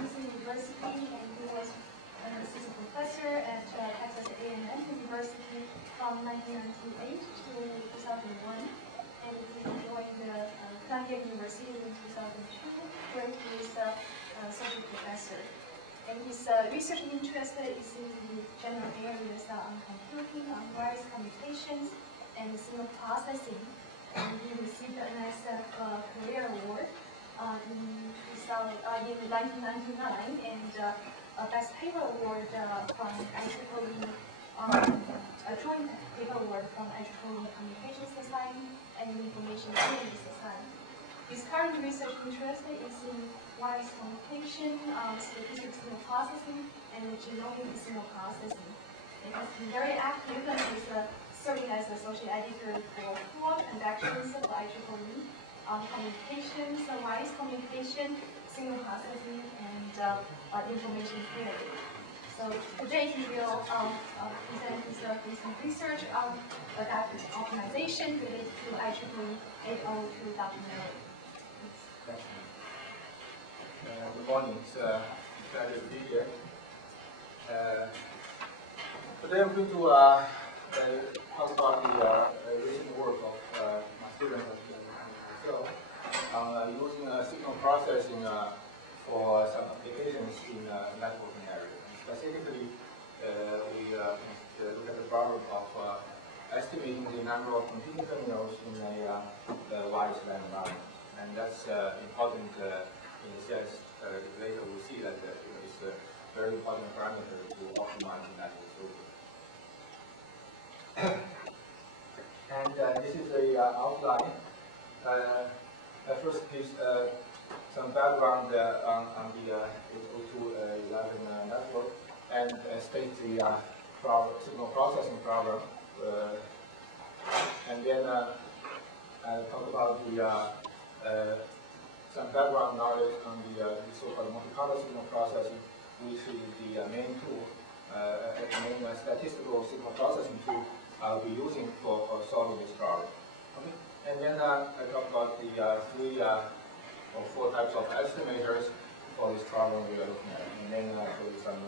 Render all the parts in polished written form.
Princeton University, and he was an assistant professor at Texas A&M University from 1998 to 2001. And he joined Columbia University in 2002, where he is a associate professor. And his research interest is in the general areas on computing, on wireless communications, and signal processing. And he received an NSF Career Award in 1999 and a Best Paper Award from IEEE, a joint paper award from IEEE Communication Society and Information Theory Society. His current research interest is in wireless communication, statistical signal processing, and genomic signal processing. He has been very active and is serving as associate editor for 4 transactions for IEEE on communications, wireless communication, signal processing, and information theory. So today he will present his recent research on adaptive optimization related to IEEE 802 documentary. Good morning. It's a pleasure to be here. Today I'm going to talk about the recent work of my student myself on using signal processing for some applications in networking area. Specifically, we look at the problem of estimating the number of computing terminals in a wireless LAN environment, and that's important in the sense later we'll see that it's a very important parameter to optimize the network throughput. And this is the outline. First is some background on the 802.11 network, and state the signal processing problem, and then talk about the some background knowledge on the so-called multi-color signal processing, which is the main tool, main statistical signal processing tool I'll be using for solving this problem. Okay. And then I talk about the 3 or 4 types of estimators for this problem we are looking at, and then show you some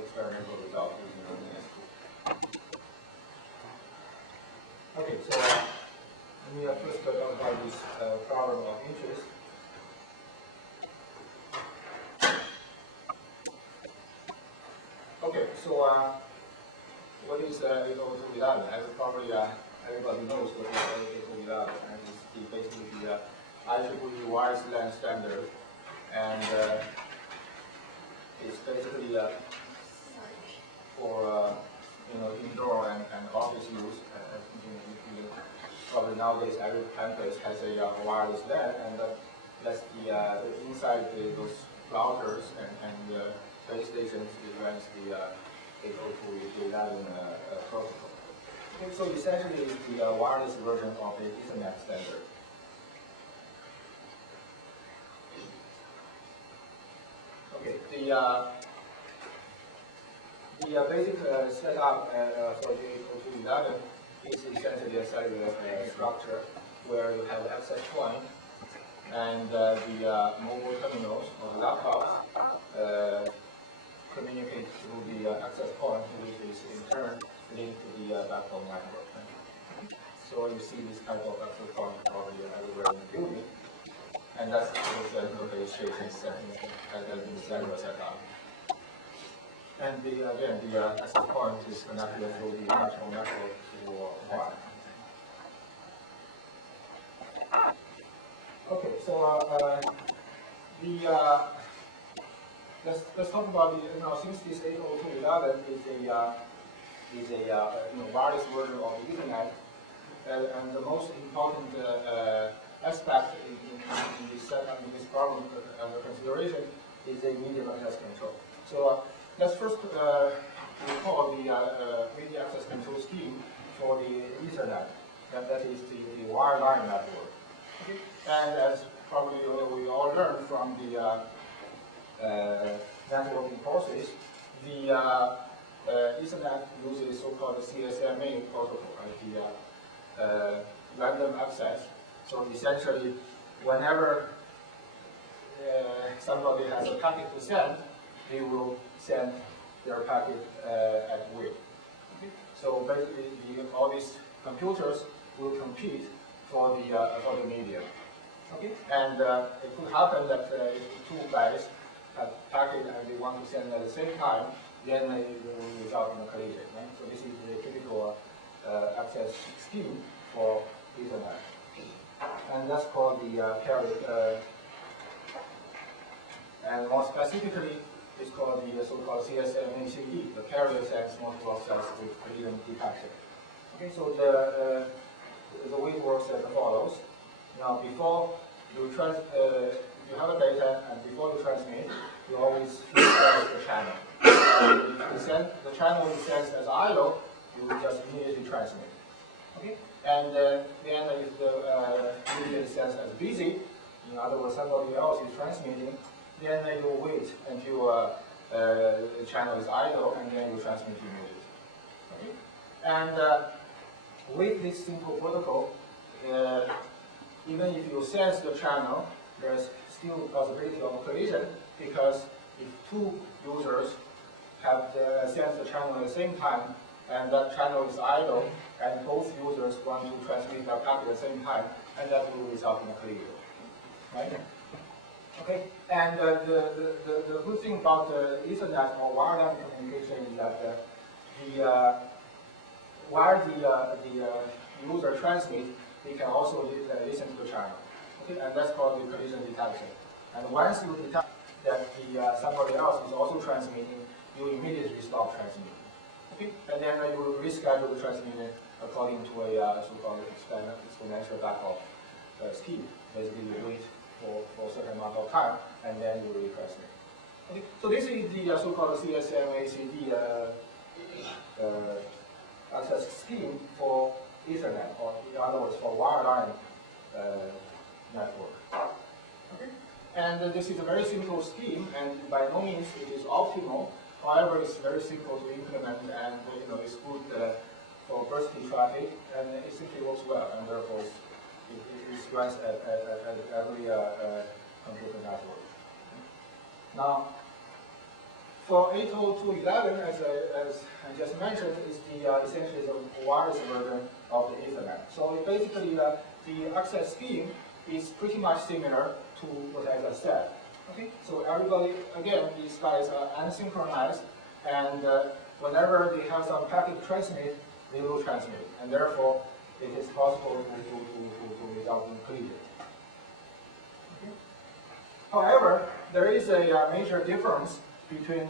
experimental results using this tool. Okay, so let me first talk about this problem of interest. Okay, so what is 802.11? Probably everybody knows what is 802.11, and it's basically the IEEE wireless LAN standard, and it's basically for indoor and office use. Probably nowadays every campus has a wireless LAN, and that's the inside those routers and base stations it runs the 802.11 protocol. Okay, so essentially it's the wireless version of the Ethernet standard. Okay, the basic setup for the 802.11 is essentially a cellular structure where you have access point and the mobile terminals or laptops communicate through the access point, which is in turn linked to the backbone network. So you see this type of access point probably everywhere in the building, and that's the notation at the cellular setup. And again, the access point is connected through the national network to Wi-Fi. Okay, so let's talk about the since this 802.11 is a wireless version of the Ethernet, and the most important aspect in this setup, in this problem under consideration is a medium access control. So let's first recall the media access control scheme for the Ethernet, and that is the wireline network. Okay. And as probably we all learned from the networking courses, the Ethernet uses so-called CSMA protocol, right? The random access. So essentially, whenever somebody has a packet to send, they will send their packet at will. Okay? So basically, all these computers will compete for the medium. Okay? And it could happen that if two guys have packet and they want to send at the same time, then it will result in a collision. Right? So this is the typical access scheme for Ethernet. And that's called the carrier. And more specifically, it's called the so-called CSMACD, the carrier sense multiple access with collision detection. Okay, so the way it works as follows. Now, before you you have a data, and before you transmit, you always filter the channel. If the channel is sensed as idle, you will just immediately transmit. Okay, and then if the medium is sensed as busy, in other words, somebody else is transmitting, then you wait until the channel is idle, and then you transmit immediately. Okay, and with this simple protocol, even if you sense the channel, there's still a possibility of a collision, because if two users have sensed the channel at the same time, and that channel is idle, and both users want to transmit their packet at the same time, and that will result in a collision. Right? Okay, and the good thing about Ethernet or wireline communication is that while the user transmits, they can also listen to the channel. Okay, and that's called the collision detection. And once you detect that somebody else is also transmitting, you immediately stop transmitting. Okay, and then you will reschedule the transmission according to a so-called exponential backoff scheme. Basically, you wait for a certain amount of time, and then you will retransmit. Okay, so this is the so-called CSMACD access scheme for Ethernet, or in other words, for wireline network. Okay, and this is a very simple scheme, and by no means it is optimal. However, it's very simple to implement, and it's good for bursty traffic, and it simply works well, and therefore it runs at every computer network. Now, for 802.11, as I just mentioned, is essentially the wireless version of the Ethernet. So basically, the access scheme is pretty much similar to what I just said. Okay, so everybody, again, these guys are unsynchronized, and whenever they have some packet transmit, they will transmit, and therefore it is possible to result in collision. Okay. However, there is a major difference between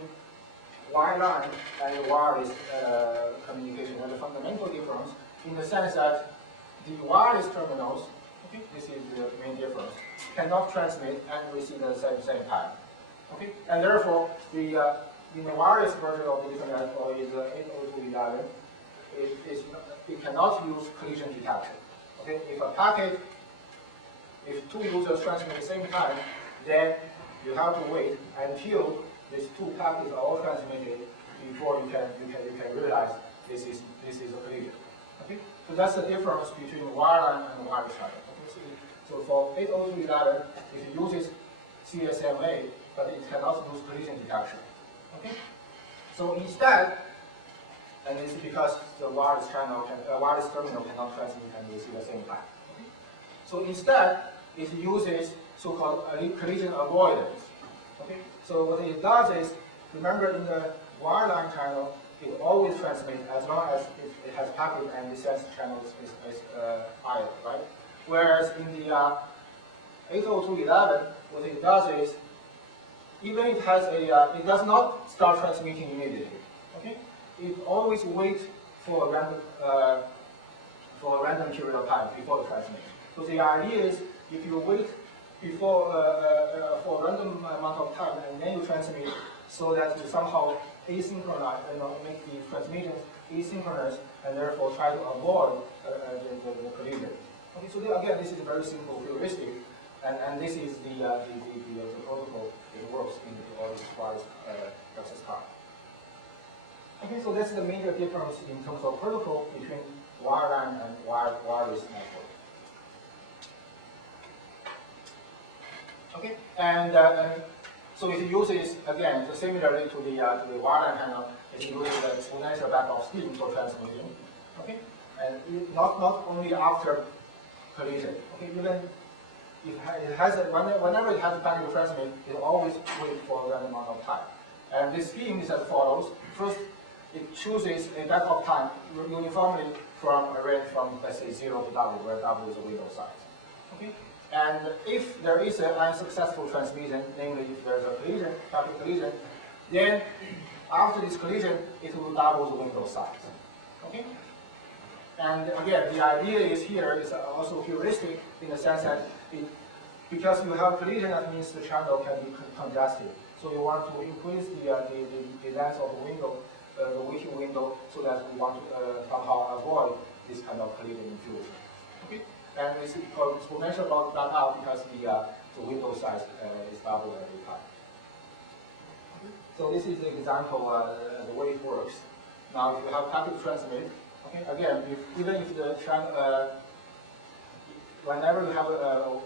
wireline and wireless communication, and a fundamental difference in the sense that the wireless terminals, okay, this is the main difference, cannot transmit and receive at the same time. Okay, and therefore, in the wireless version of the Ethernet, or is 802.11, it cannot use collision detection. Okay, if two users transmit at the same time, then you have to wait until these two packets are all transmitted before you can realize this is a collision. Okay, so that's the difference between wireline and wireless channel. Okay, so for 802.11, it uses CSMA, but it cannot use collision detection. Okay, so instead, and this is because the wireless terminal cannot transmit and receive at the same time. Okay? So instead, it uses so-called collision avoidance. Okay? So what it does is, remember in the wireline channel, it always transmits as long as it has packet and the sense channel is idle, right? Whereas in the 802.11, what it does is, even it has it does not start transmitting immediately. Okay? It always waits for a random period of time before the transmission. So the idea is, if you wait before for a random amount of time and then you transmit, so that you somehow asynchronize, make the transmissions asynchronous, and therefore try to avoid the collision. Okay, so again, this is a very simple heuristic, and this is the protocol that works in all these wireless access cards. Okay, so that's the major difference in terms of protocol between wireline and wireless network. Okay, and So it uses, again, similarly to the wireline panel, it uses the exponential back-off scheme for transmitting. Okay, and not only after collision. Okay, even it has whenever it has a packet to transmit, it always wait for a random amount of time. And this scheme is as follows. First, it chooses a back-off time uniformly from a range from, let's say, 0 to W, where W is a window size. Okay? And if there is an unsuccessful transmission, namely if there's a collision, packet collision, then after this collision, it will double the window size. Okay? And again, the idea is here is also heuristic in the sense that because you have collision, that means the channel can be congested. So you want to increase the length of the window, the waiting window, so that we want to somehow avoid this kind of collision in future. Okay? And this is called exponential back out because the window size is double every time. Okay? So this is the example the way it works. Now, if you have packet transmit, okay, again, even if the whenever you have a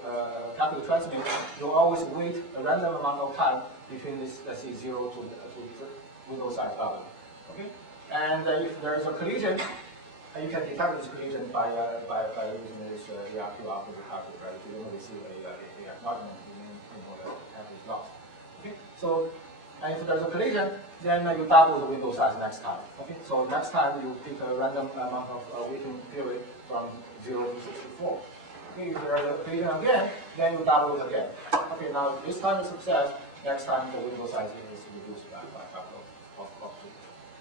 packet transmit, you always wait a random amount of time between this, let's say, 0 to window size W. Okay, and if there is a collision, you can detect this collision by using this reactive after the packet, right? You don't receive a acknowledgement, you know the packet is lost. Okay, so. And if there's a collision, then you double the window size next time. Okay, so next time you pick a random amount of waiting period from 0 to 64. Okay, if there's a collision again, then you double it again. Okay, now this time is success. Next time the window size is reduced by a factor of 2.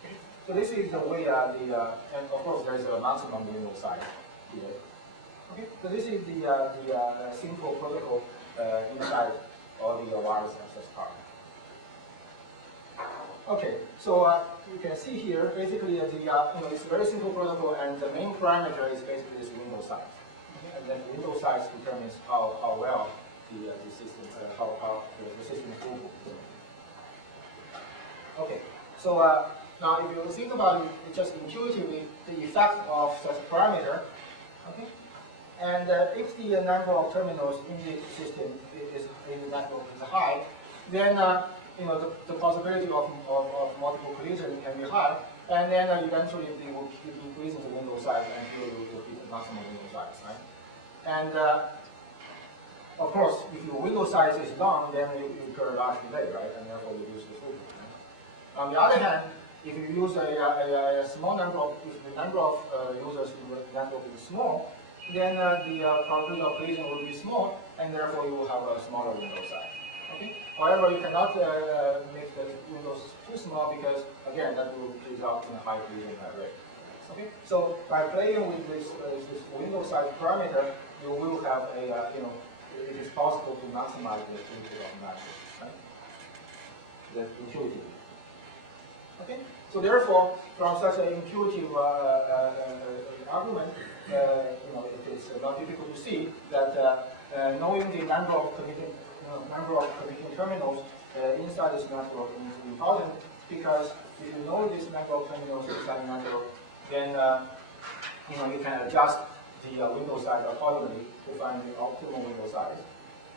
Okay. So this is the way and of course there is a maximum window size here. Okay, so this is the simple protocol inside all the wireless access card. Okay, so you can see here, basically, it's a very simple protocol, and the main parameter is basically this window size. Okay? And then window size determines how well the system, how the system is moving. Okay, so now if you think about it, just intuitively, the effect of such a parameter, okay, and if the number of terminals in the system in the network is high, then the possibility of multiple collisions can be high, and then eventually they will keep increasing the window size until you hit the maximum window size, right? And of course, if your window size is long, then you incur a large delay, right? And therefore reduce the throughput. Right? On the other hand, if you use a small number of, if the number of users in the network is small, then the probability of collision will be small, and therefore you will have a smaller window size. Okay. However, you cannot make the windows too small because, again, that will result in a high collision rate. Okay. So by playing with this window size parameter, you will have a it is possible to maximize the throughput of matches, right? That's intuitive. Okay. So therefore, from such an intuitive argument, it is not difficult to see that knowing the number of committing terminals inside this network is important, because if you know this number of terminals inside the network, then you can adjust the window size accordingly to find the optimal window size.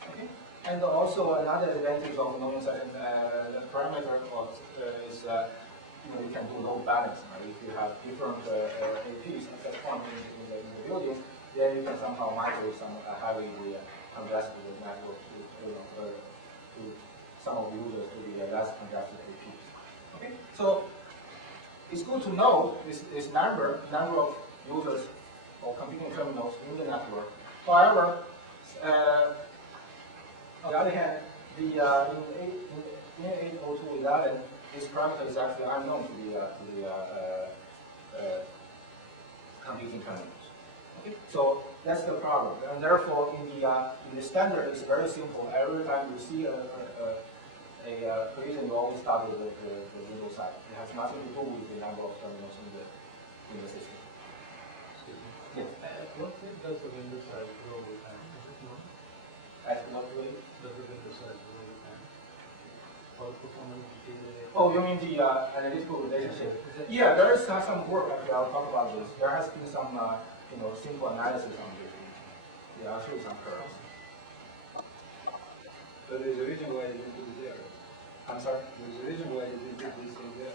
Okay, and also another advantage of knowing such a parameter is you can do load balancing. Right? If you have different APs at that point in the building, then you can somehow migrate some heavily congested network to some of the users to be less congested APs. Okay, so it's good to know this number of users or computing terminals in the network. However, on the other hand, in 802.11, this parameter is actually unknown to the computing terminals. Okay, so that's the problem, and therefore in the standard it's very simple. Every time you see a collision, you always start with the window size. It has nothing to do with the number of terminals in the system. Yes. At what rate does the window size grow over time? Is it known? At what rate does the window size grow over time? For performance detail? Oh, you mean the analytical relationship? Yeah, there is some work. Actually, I'll talk about this. There has been some simple analysis on this. Yeah, I'll show you some curves. So there's a reason why you do it there. I'm sorry? There's a reason why you did this thing there.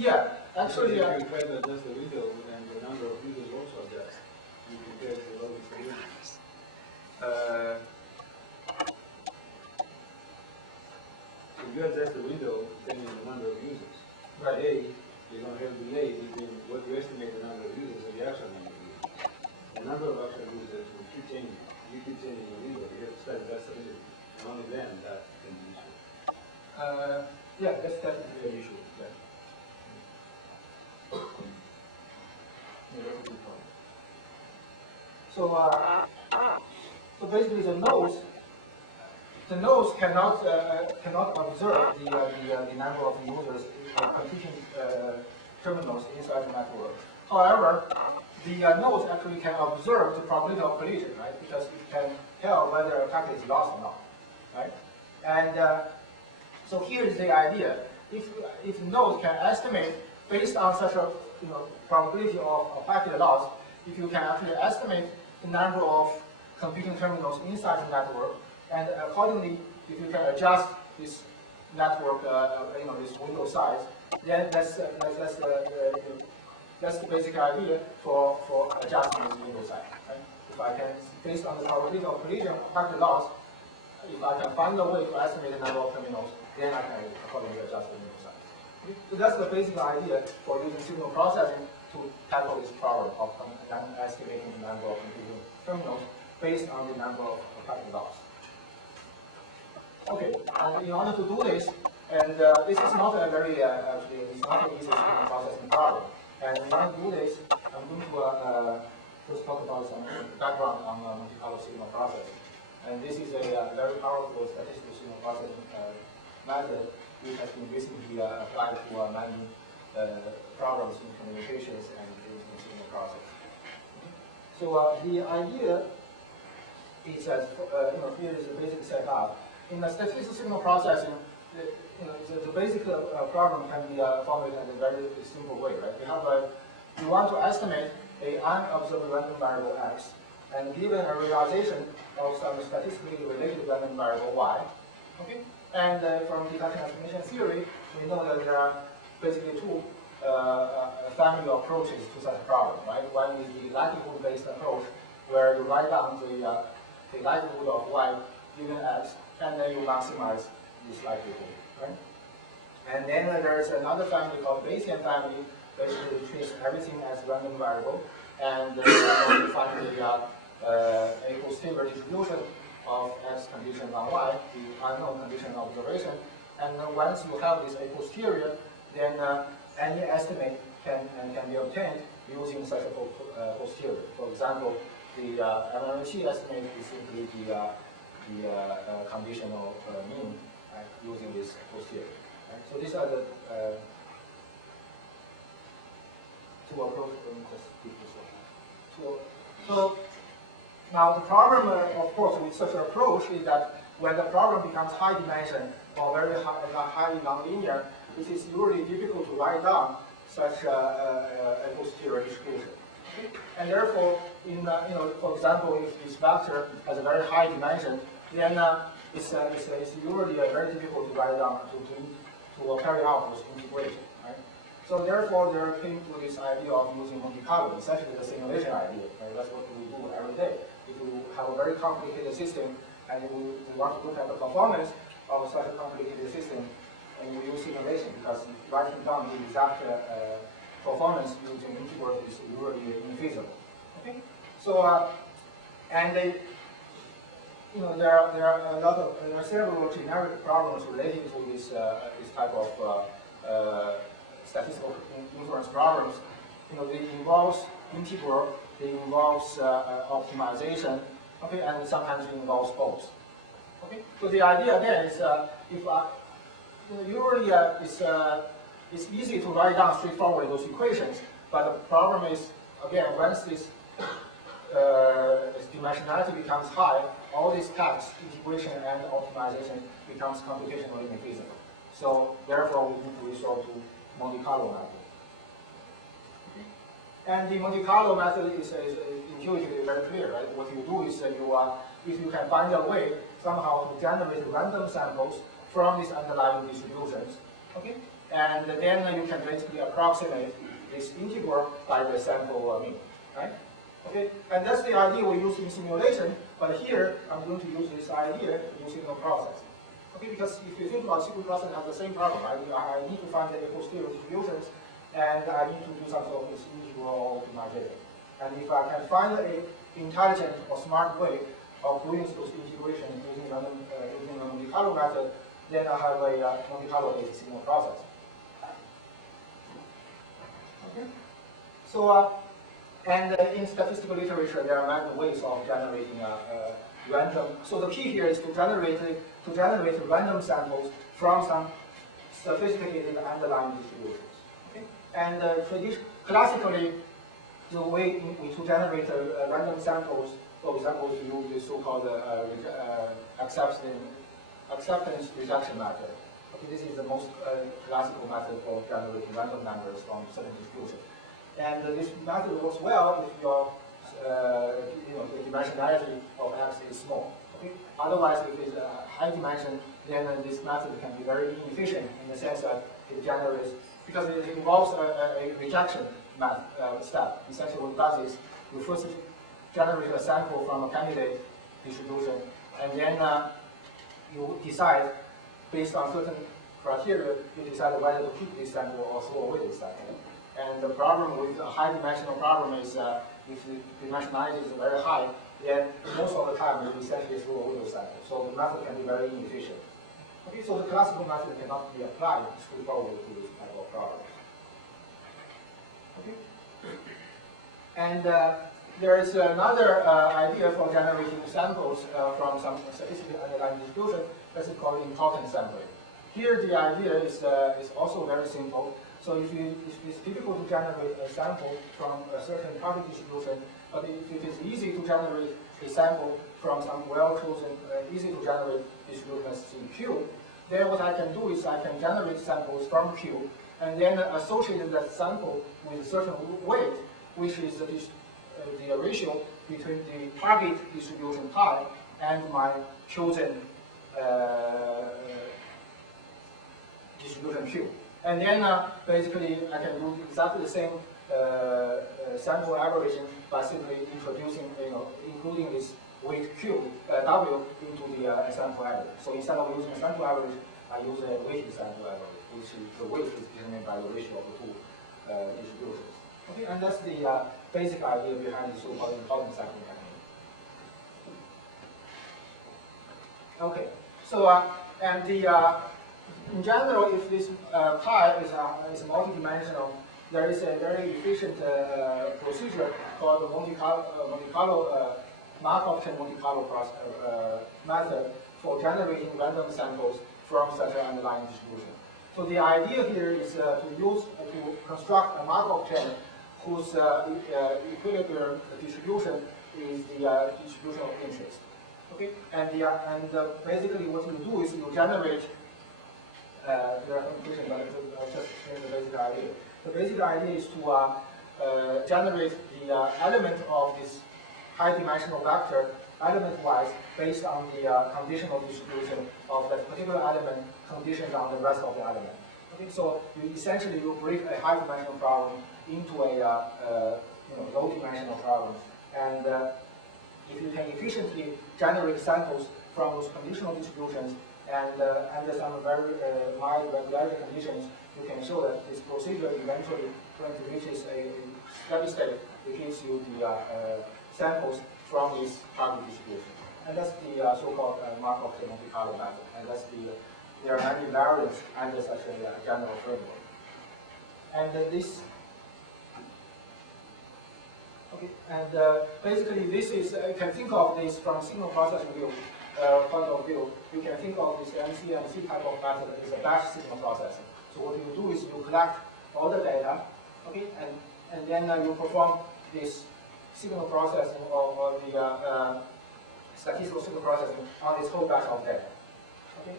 Yeah, actually, If you try to adjust the window and the number of users also adjust, you can get the logic solution. If you adjust the window depending on the number of users, right. A, you're going to have a delay between what you estimate the number of users and the actual number of users. The number of actual users will keep changing. You keep changing the window, you have to start adjusting it. And only then that can be useful. Yeah, that's definitely an issue. Yeah. Yeah, that's a good point. So basically, the nodes cannot observe the number of users computing terminals inside the network. However, the nodes actually can observe the probability of collision, right? Because it can tell whether a packet is lost or not, right? And so here is the idea: if nodes can estimate based on such a probability of a packet loss, if you can actually estimate the number of computing terminals inside the network, and accordingly, if you can adjust this network, this window size, then that's the basic idea for adjusting this window size. Right? If I can, based on the probability of collision, packet loss, if I can find a way to estimate the number of terminals, then I can accordingly adjust the window size. Okay? So that's the basic idea for using signal processing to tackle this problem of estimating the number of computing terminals based on the number of packet loss. Okay, and in order to do this, and this is not a very, actually, it's not an easy signal processing problem. And in order to do this, I'm going to first talk about some background on Monte Carlo signal processing. And this is a very powerful statistical signal processing method which has been recently applied to many problems in communications and in signal processing. So the idea is that here is the basic setup. In the statistical signal processing, the basic problem can be formulated in a very simple way, right? You want to estimate an unobserved random variable x, and given a realization of some statistically related random variable y. Okay? And from deduction estimation theory, we know that there are basically two family approaches to such a problem, right? One is the likelihood-based approach, where you write down the likelihood of y given x, and then you maximize this likelihood, right? And then there is another family called Bayesian family, basically treats everything as random variable, and you find a posterior distribution of x condition on y, the unknown condition observation, and once you have this a posterior, then any estimate can be obtained using such a posterior. For example, the MMT estimate is simply the conditional mean, right, using this posterior. Right? So these are the two approaches. Just keep this one. So now the problem, of course, with such an approach is that when the problem becomes high dimension or very highly nonlinear, it is usually difficult to write down such a posterior distribution. Okay? And therefore, for example, if this vector has a very high dimension, then it's usually very difficult to write down to carry out this integration. Right? So therefore, there came to this idea of using Monte Carlo, essentially the simulation idea. Right? That's what we do every day. If you have a very complicated system and you want to look at the performance of such a complicated system, and you use simulation, because writing down the exact performance using integral is usually infeasible. Okay, so there are several generic problems related to this type of statistical inference problems. They involves integral, they involves optimization, okay, and sometimes it involves both. Okay, so the idea again is usually it's easy to write down straightforward those equations, but the problem is, again, once this dimensionality becomes high, all these tasks, integration and optimization, becomes computationally infeasible. So therefore, we need to resort to Monte Carlo method. Okay. And the Monte Carlo method is intuitively very clear, right? What you do is if you can find a way somehow to generate random samples from these underlying distributions. Okay, and then you can basically approximate this integral by the sample mean, right? Okay, and that's the idea we use in simulation. But here I'm going to use this idea in signal processing. Okay, because if you think about signal processing, I have the same problem. I need to find the posterior distributions, and I need to do some sort of this integral optimization. And if I can find an intelligent or smart way of doing those integrations using a Monte Carlo method, then I have a Monte Carlo-based signal process. Okay. So, and in statistical literature, there are many ways of generating random. So the key here is to generate random samples from some sophisticated underlying distributions. Okay. And classically, the way in which to generate random samples, for example, is to use the so-called acceptance rejection method. Okay, this is the most classical method for generating random numbers from certain distribution. And this method works well if your the dimensionality of X is small. Okay? Otherwise, if it's a high dimension, then this method can be very inefficient in the sense that it generates, because it involves a rejection step. Essentially, what it does is you first generate a sample from a candidate distribution, and then you decide, based on certain criteria, you decide whether to keep this sample or throw away this sample. And the problem with a high dimensional problem is if the dimensionality is very high, then most of the time you essentially throw away the sample. So the method can be very inefficient. Okay, so the classical method cannot be applied straightforward to this type of problems. Okay, and there is another idea for generating samples from some statistically underlying distribution. That's called important sampling. Here, the idea is also very simple. So if it's difficult to generate a sample from a certain target distribution, but if it is easy to generate a sample from some well-chosen, easy to generate distributions in Q, then what I can do is I can generate samples from Q, and then associate that sample with a certain weight, which is the ratio between the target distribution pi and my chosen distribution Q. And then basically I can do exactly the same sample averaging by simply introducing, including this weight Q, W into the sample average. So instead of using a sample average, I use a weighted sample average, which is the weight is determined by the ratio of the two distributions. Okay, and that's the basic idea behind the so-called important sampling technique. Okay, so and the in general, if this pi is multidimensional, there is a very efficient procedure called the Monte Carlo Markov-chain Monte Carlo method for generating random samples from such an underlying distribution. So the idea here is to construct a Markov chain whose equilibrium distribution is the distribution of interest. Okay, and basically what you do is you generate. There are conclusions, but I'll just explain the basic idea. The basic idea is to generate the element of this high-dimensional vector element-wise based on the conditional distribution of that particular element conditioned on the rest of the element. Okay, so essentially you break a high-dimensional problem into a low-dimensional problem, and if you can efficiently generate samples from those conditional distributions and under some very mild regularity conditions, you can show that this procedure eventually, when it reaches a steady state, it gives you the samples from this target distribution. And that's the so-called Markov-chain Monte Carlo method. And that's there are many variants under such a general framework. And this, okay, and basically this is, you can think of this from signal processing view. Point of view, you can think of this MCMC type of method as a batch signal processing. So what you do is you collect all the data, okay, and then you perform this signal processing or the statistical signal processing on this whole batch of data, okay,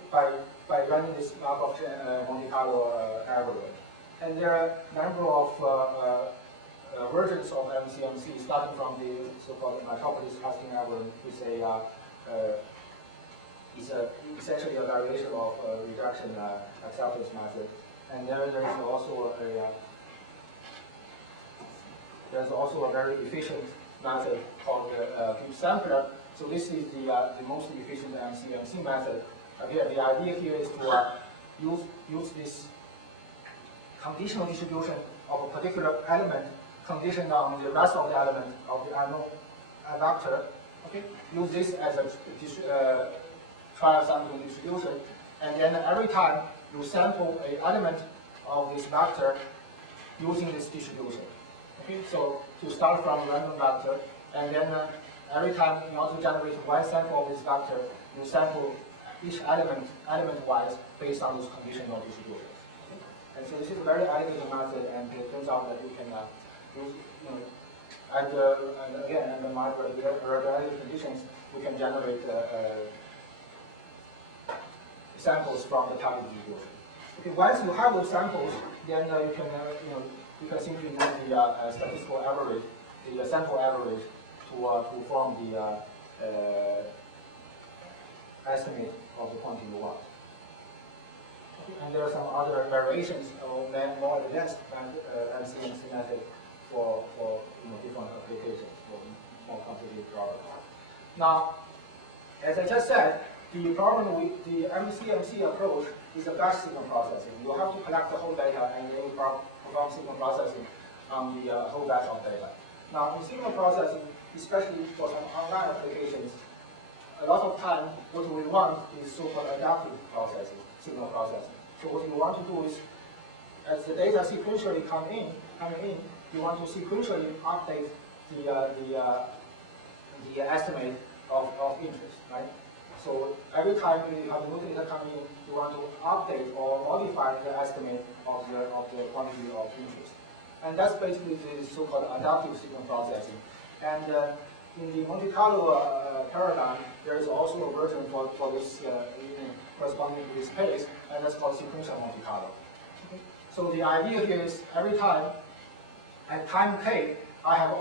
by running this Markov-chain Monte Carlo algorithm. And there are a number of versions of MCMC, starting from the so-called hypothesis testing algorithm with a is essentially a variation of reduction acceptance method. And there is also a very efficient method called the cube sampler. So this is the most efficient MC method. Again, the idea here is to use this conditional distribution of a particular element conditioned on the rest of the element of the unknown vector. Okay, use this as a trial sampling distribution, and then every time you sample an element of this vector using this distribution. Okay, so to start from a random vector, and then every time you want to generate one sample of this vector, you sample each element-wise based on those conditional distributions. Okay? And so this is a very elegant method, and it turns out that you can use, and again, under moderate regularity conditions, we can generate samples from the target distribution. Okay, once you have those samples, then you can simply use the statistical average, the sample average, to form the estimate of the quantity you want. Okay, and there are some other variations of more advanced MCMC method for different applications, for more complicated problems. Now, as I just said, the problem with the MCMC approach is a batch signal processing. You have to collect the whole data and then perform signal processing on the whole batch of data. Now, in signal processing, especially for some online applications, a lot of time what we want is so-called adaptive processing, signal processing. So what you want to do is, as the data sequentially coming in, you want to sequentially update the estimate of interest, right? So every time you have new data coming in, you want to update or modify the estimate of the quantity of interest. And that's basically the so-called adaptive signal processing. And in the Monte Carlo paradigm, there is also a version for this corresponding to this case, and that's called sequential Monte Carlo. Okay? So the idea here is every time, at time k, I have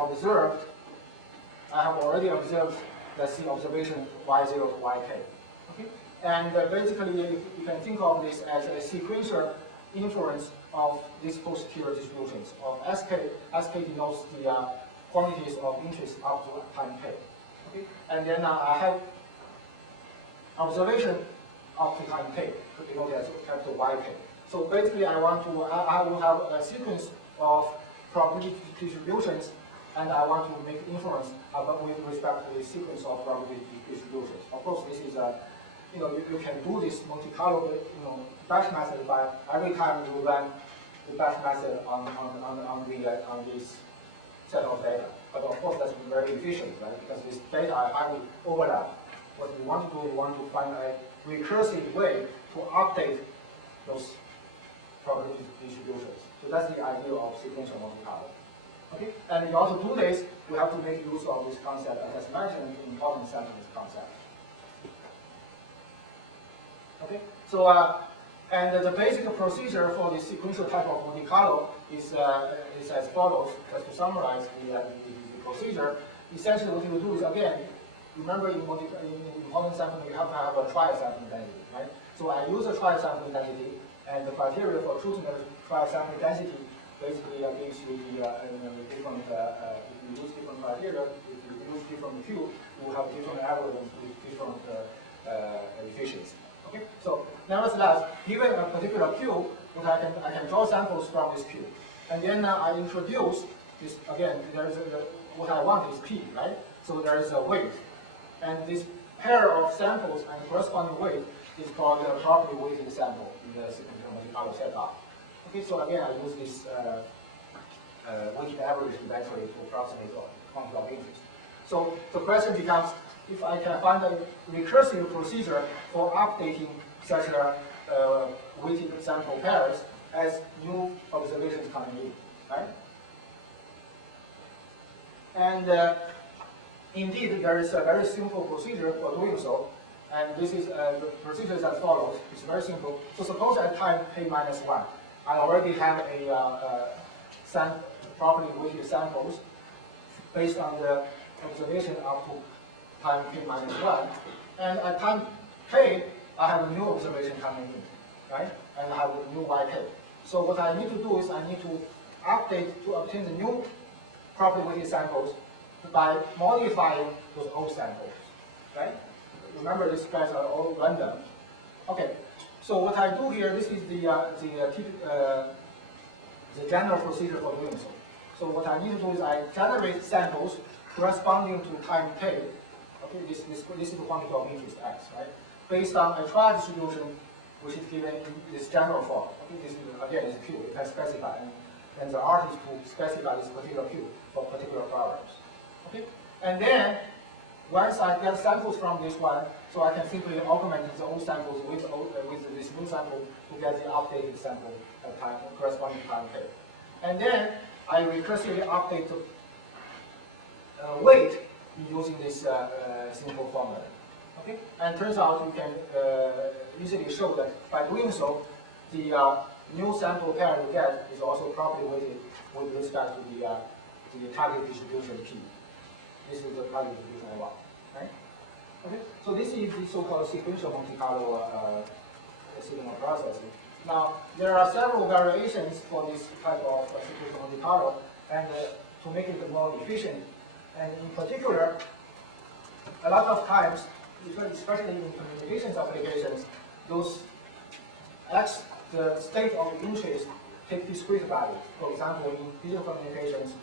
already observed, let's see, observation y0 to yk. Okay? And basically, you can think of this as a sequential inference of these posterior distributions of sk. Sk denotes the quantities of interest up to time k. Okay? And then I have observation up to time k, denoted as capital Yk. So basically, I will have a sequence of probability distributions, and I want to make inference with respect to the sequence of probability distributions. Of course, this is you can do this Monte Carlo batch method by every time you run the batch method on this set of data. But of course, that's very efficient, right? Because this data are highly overlap. What you want to do, you want to find a recursive way to update those probability distributions. So that's the idea of sequential Monte Carlo. Okay? And in order to do this, we have to make use of this concept, as mentioned, the important sampling concept. Okay? So, and the basic procedure for this sequential type of Monte Carlo is as follows. Just to summarize the procedure, essentially what you do is, again, remember in important sampling, you have to have a trial sampling density, right? So I use a trial sampling density, and the criteria for choosing a trial sampling density basically gives you the different, if you use different criteria, if you use different Q, you will have different algorithms with different efficiency. Okay? So nevertheless, given a particular Q, I can draw samples from this Q. And then I introduce this, again, there is what I want is P, right? So there is a weight. And this pair of samples and the corresponding weight is called the properly weighted sample in the sequential Monte Carlo setup. Okay, so again, I use this weighted average eventually to approximate the quantity of interest. So the question becomes, if I can find a recursive procedure for updating such a weighted sample pairs as new observations coming in, right? And indeed, there is a very simple procedure for doing so. And this is the procedure is as follows. It's very simple. So suppose at time k minus 1, I already have a properly weighted samples based on the observation up to time k minus 1. And at time k, I have a new observation coming in, right? And I have a new yk. So what I need to do is I need to update to obtain the new properly weighted samples by modifying those old samples, right? Remember, these guys are all random. Okay, so what I do here, this is the general procedure for doing so. So what I need to do is I generate samples corresponding to time k. Okay, this is the quantity of interest x, right? Based on a trial distribution which is given in this general form. Okay, this is, again is Q. It has specified, and the art is to specify this particular Q for particular problems. Okay, and then once I get samples from this one, so I can simply augment the old samples with this new sample to get the updated sample at time corresponding to time k. And then I recursively update the weight using this simple formula. Okay, and turns out you can easily show that by doing so, the new sample pair you get is also properly weighted with respect to the target distribution P. This is the target distribution I want, right? Okay, so this is the so-called sequential Monte Carlo signal processing. Now, there are several variations for this type of sequential Monte Carlo, and to make it more efficient. And in particular, a lot of times, especially in communications applications, those x, the state of interest, take discrete values. For example, in digital communications,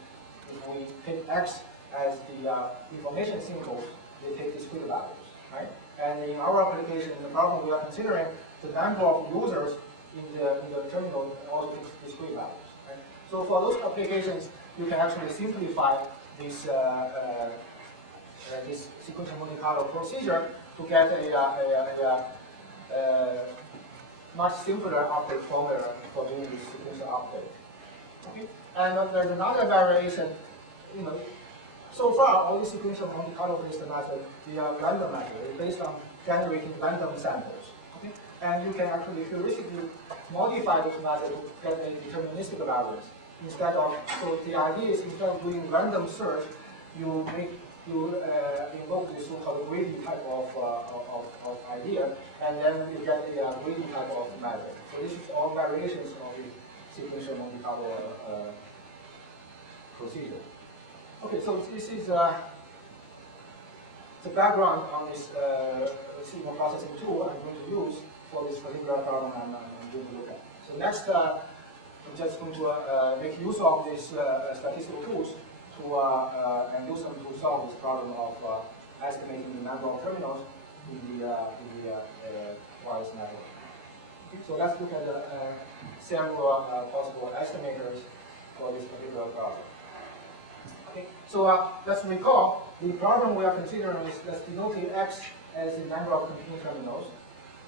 if we take x as the information symbols, they take discrete values, right? And in our application, the problem we are considering, the number of users in the terminal also takes discrete values, right? So for those applications, you can actually simplify this this sequential Monte Carlo procedure to get a much simpler update formula for doing this sequential update. Okay, and there's another variation. You know, so far all the sequential Monte Carlo-based method, the random method, is based on generating random samples. Okay, and you can actually heuristically modify this method to get a deterministic values. Instead of, so the idea is instead of doing random search, you invoke this so-called greedy type of idea, and then you get a greedy type of method. So this is all variations of the sequential Monte Carlo procedure. Okay, so this is the background on this signal processing tool I'm going to use for this particular problem I'm going to look at. So next, I'm just going to make use of these statistical tools and use them to solve this problem of estimating the number of terminals in the wireless network. Okay, so let's look at several possible estimators for this particular problem. Okay, so let's recall the problem we are considering is let's denote x as the number of computing terminals.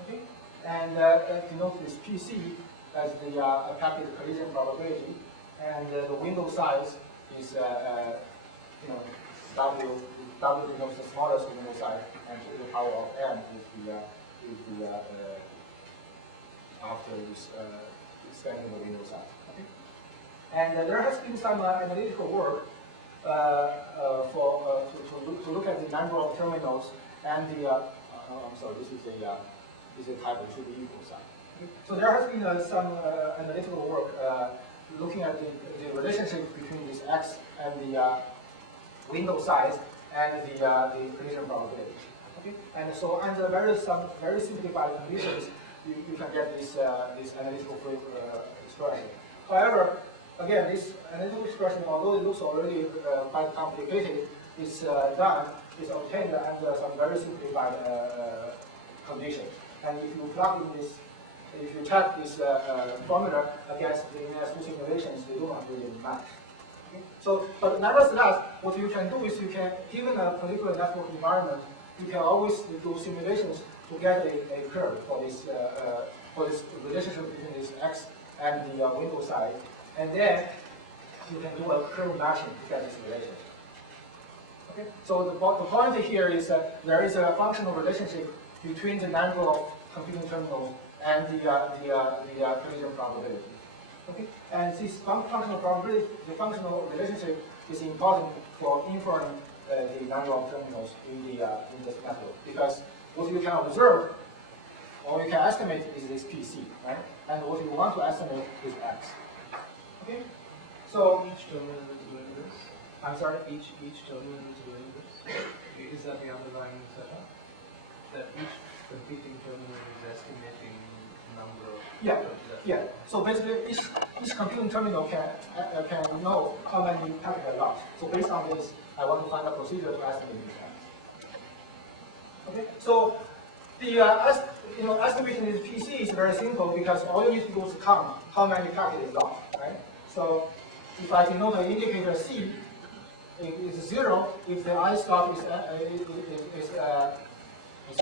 Okay, and let's denote this PC as the packet collision probability, and the window size is W denotes the smallest window size, and to the power of n is the after this expanding the window size. Okay, and there has been some analytical work to look at the number of terminals and the I'm sorry, this is a type of should be equal sign. Okay. So there has been some analytical work looking at the relationship between this x and the window size and the collision probability. Okay, and so under some very simplified conditions, you can get this analytical expression. However, again, this analytical expression, although it looks already quite complicated, is obtained under some very simplified conditions. And if you plug in this, if you check this formula against the NS2 simulations, they do not really match. Okay? So, but nevertheless, what you can do is you can, given a particular network environment, you can always do simulations to get a curve for this relationship between this x and the window size, and then you can do a curve matching to get this relationship. Okay, so the point here is that there is a functional relationship between the number of computing terminals and the collision probability. Okay, and this functional probability, the functional relationship is important for inferring the number of terminals in this network, because what you can observe or you can estimate is this PC, right? And what you want to estimate is X. Okay? So Each terminal is doing this. I'm sorry. Each terminal is doing this. Is that the underlying setup? That each competing terminal is estimating number of. Yeah. So basically, each computing terminal can know how many packets are lost. So based on this, I want to find a procedure to estimate these packets. Okay. So the estimating this PC is very simple because all you need to do is count how many packets is lost, right? So if I denote the indicator C, it is 0 if the I stop is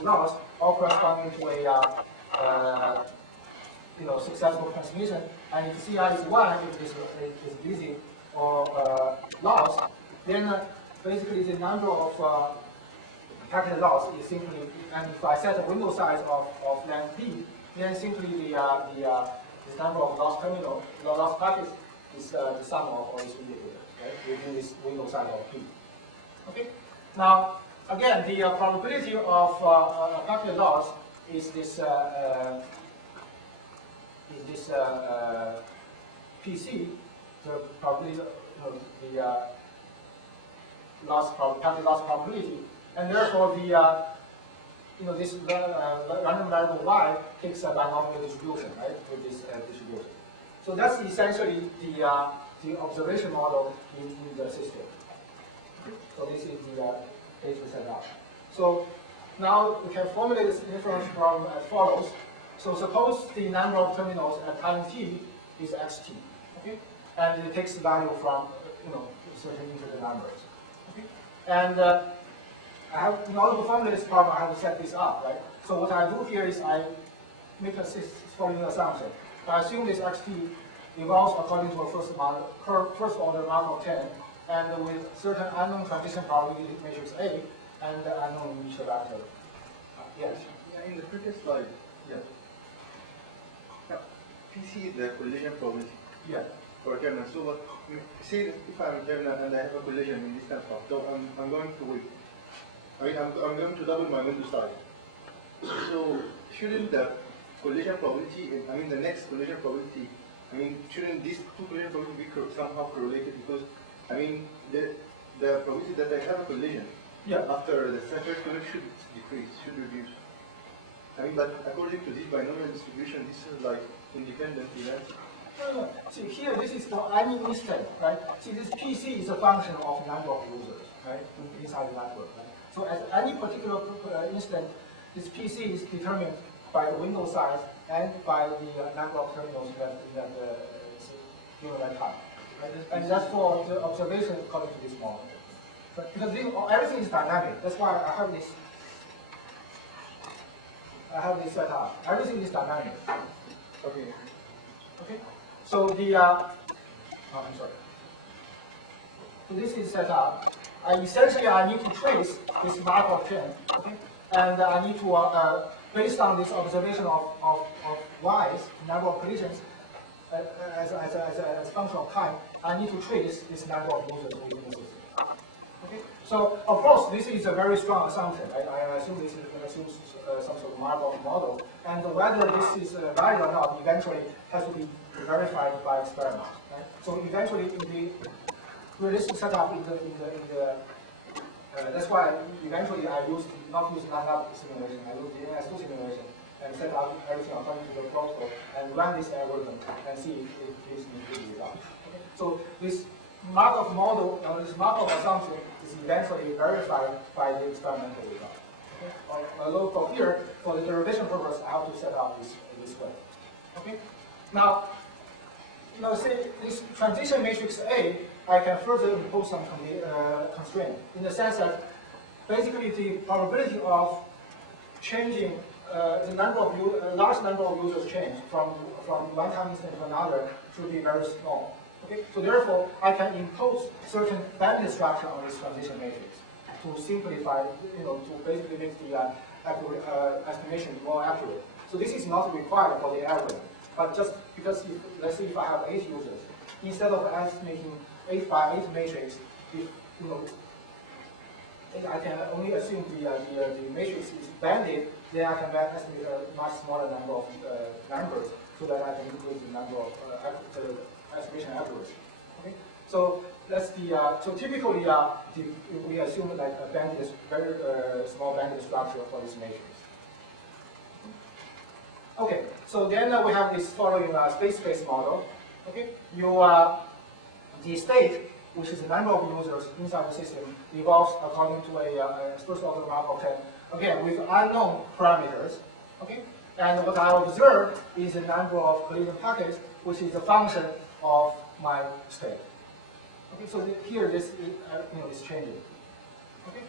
lost, or corresponding to a successful transmission, and if CI is 1, if it is busy or lost, then basically the number of packet loss is simply, and if I set a window size of length p, then simply this number of lost packets is the sum of all these indicators, right, within this window size of p. Okay. Now, again, the probability of packet loss is this PC, the probability, the packet loss probability, and therefore the this random variable y takes a binomial distribution, right, with this distribution. So that's essentially the observation model in the system. So this is the data setup. So now we can formulate this inference from as follows. So suppose the number of terminals at time t is xt, okay, and it takes the value from certain integer numbers, okay, and I have, in order to formulate this problem, I have to set this up, right? So what I do here is I make a following assumption. I assume this xt evolves according to a first order Markov 10, and with certain unknown transition probability matrix A and the unknown initial vector. Yes. Yeah, in the previous slide. Yeah. PC is the collision probability. Yeah. For a terminal. So say if I'm a terminal and I have a collision in this time form, so I'm going to wait. I'm going to double my window size. So shouldn't the collision probability, the next collision probability, shouldn't these two collision probabilities be somehow correlated? Because the probability that I have a collision after the center collision should decrease, should reduce. But according to this binomial distribution, this is like independent events. No. See, here this is for any instant, right? See, this PC is a function of number of users, right, inside the network, right? So at any particular instant, this PC is determined by the window size and by the number of terminals that given that time. Right? And that's for the observation according to this model. But because everything is dynamic, that's why I have this set up. Everything is dynamic. Okay. Okay. So the I'm sorry. So this is set up. Essentially, I need to trace this Markov 10, okay? And I need to, based on this observation of y's, number of collisions, as a function of time, I need to trace this number of users within the system. Okay? So, of course, this is a very strong assumption. Right? I assume this assumes some sort of Markov model, and whether this is valid or not eventually has to be verified by experiment. Right? So, eventually, in the realistic setup that's why eventually I not use NAND simulation, I use the NS2 simulation and set up everything according to the protocol and run this algorithm and see if it gives me good result. Okay? So this Markov model, this Markov assumption is eventually verified by the experimental result. Okay? Although for here, for the derivation purpose, I have to set up this way. Okay? Now, say this transition matrix A, I can further impose some constraint in the sense that basically the probability of changing the number of large number of users change from one time instant to another should be very small. Okay, so therefore I can impose certain bandit structure on this transition matrix to simplify, to basically make the estimation more accurate. So this is not required for the algorithm, but just because let's say if I have 8 users, instead of estimating 8 by 8 matrix, if I can only assume the matrix is banded then I can estimate a much smaller number of numbers so that I can increase the number of estimation accuracy. Okay, so that's the so typically we assume like a banded, very small banded structure for this matrix. Okay, so then we have this following space-based model. Okay, the state, which is the number of users inside the system, evolves according to a first-order Markov chain, again with unknown parameters. Okay, and what I observe is the number of collision packets, which is a function of my state. Okay, so here this is changing. Okay.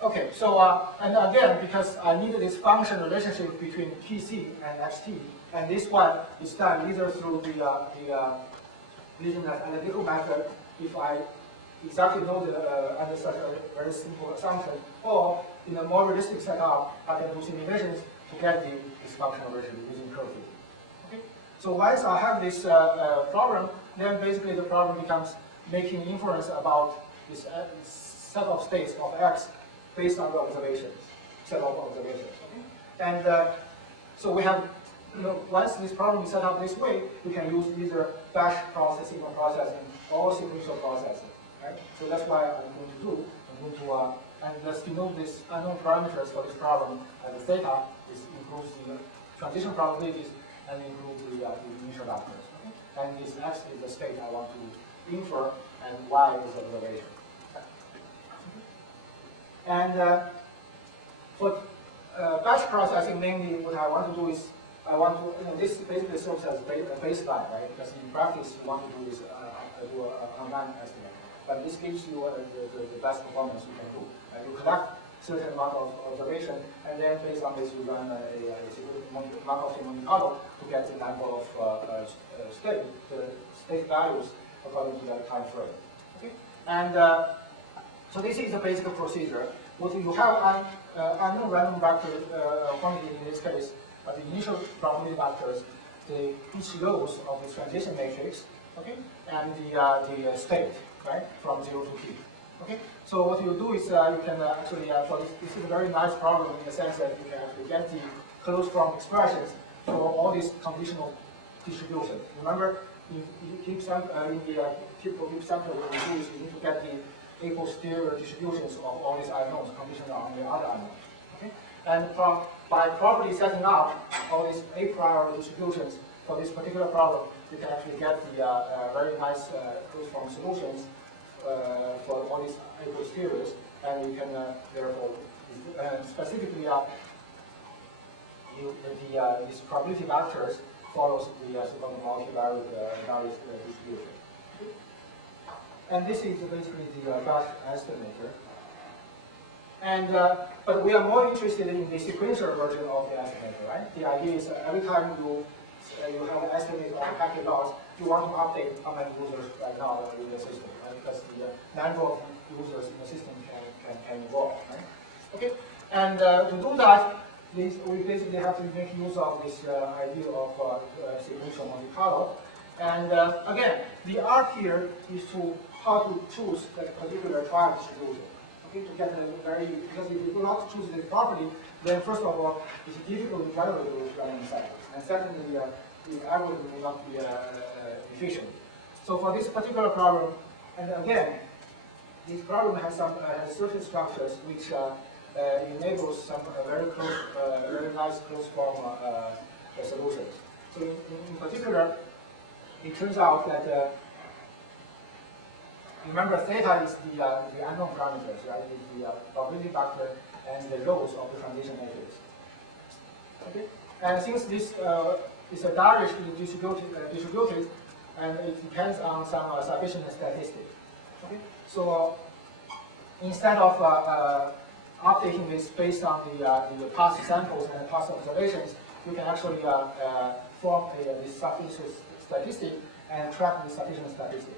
Okay, so and again, because I need this function relationship between PC and XT, and this one is done either through the Bayesian analytical method, if I exactly know under such a very simple assumption, or in a more realistic setup, I can do simulations to get this functional relationship using curve fit. Okay, so once I have this problem, then basically the problem becomes making inference about this set of states of X based on the observations, set of observations. Okay? And so we have, once this problem is set up this way, we can use either batch processing or processing or sequential processing. Right? So that's why I'm going to do. I'm going to and let's denote these unknown parameters for this problem. The theta improves the transition probabilities and improves the initial vectors. Okay? And this X is the state I want to infer, and Y is observation. And for batch processing, mainly what I want to do is, I want to, this basically serves as a baseline, right? Because in practice, you want to do is do a online estimate. But this gives you the best performance you can do. You collect certain amount of observation, and then based on this, you run a Markov chain Monte Carlo to get the number of state values according to that time frame. Okay? And so this is the basic procedure. What you have unknown random vector quantity in this case, the initial probability vectors, each rows of the transition matrix, okay, and the state, right, from 0 to t. Okay, so what you do is you can actually, for this is a very nice problem in the sense that you can actually get the closed form expressions for all these conditional distributions. Remember, in the typical heap sample, what you do is you need to get the a posterior distributions of all these unknowns conditional on the other unknowns. Okay? And by properly setting up all these a priori distributions for this particular problem, you can actually get the very nice closed form solutions for all these a posteriors, and you can therefore specifically these probability vectors follows the so-called multivariate distribution. And this is basically the batch estimator. And but we are more interested in the sequential version of the estimator, right? The idea is every time you have an estimate of packet loss, you want to update how many users right now are in the system, right? Because the number of users in the system can evolve, right? Okay. And to do that, we basically have to make use of this idea of sequential Monte Carlo. And again, the art here is to how to choose that particular trial distribution. Okay, to get a very, because if you do not choose it properly, then first of all, it's difficult to generate those random cycles. And secondly, the algorithm will not be efficient. So for this particular problem, and again, this problem has some certain structures which enables some very close, very nice closed form solutions. So in particular, it turns out that remember theta is the unknown parameters, right? It's the probability vector and the rows of the transition matrix. Okay, and since this is a directly distributed, and it depends on some sufficient statistics. Okay, so instead of updating this based on the past samples and past observations, you can actually form this sufficient statistic and track the sufficient statistic.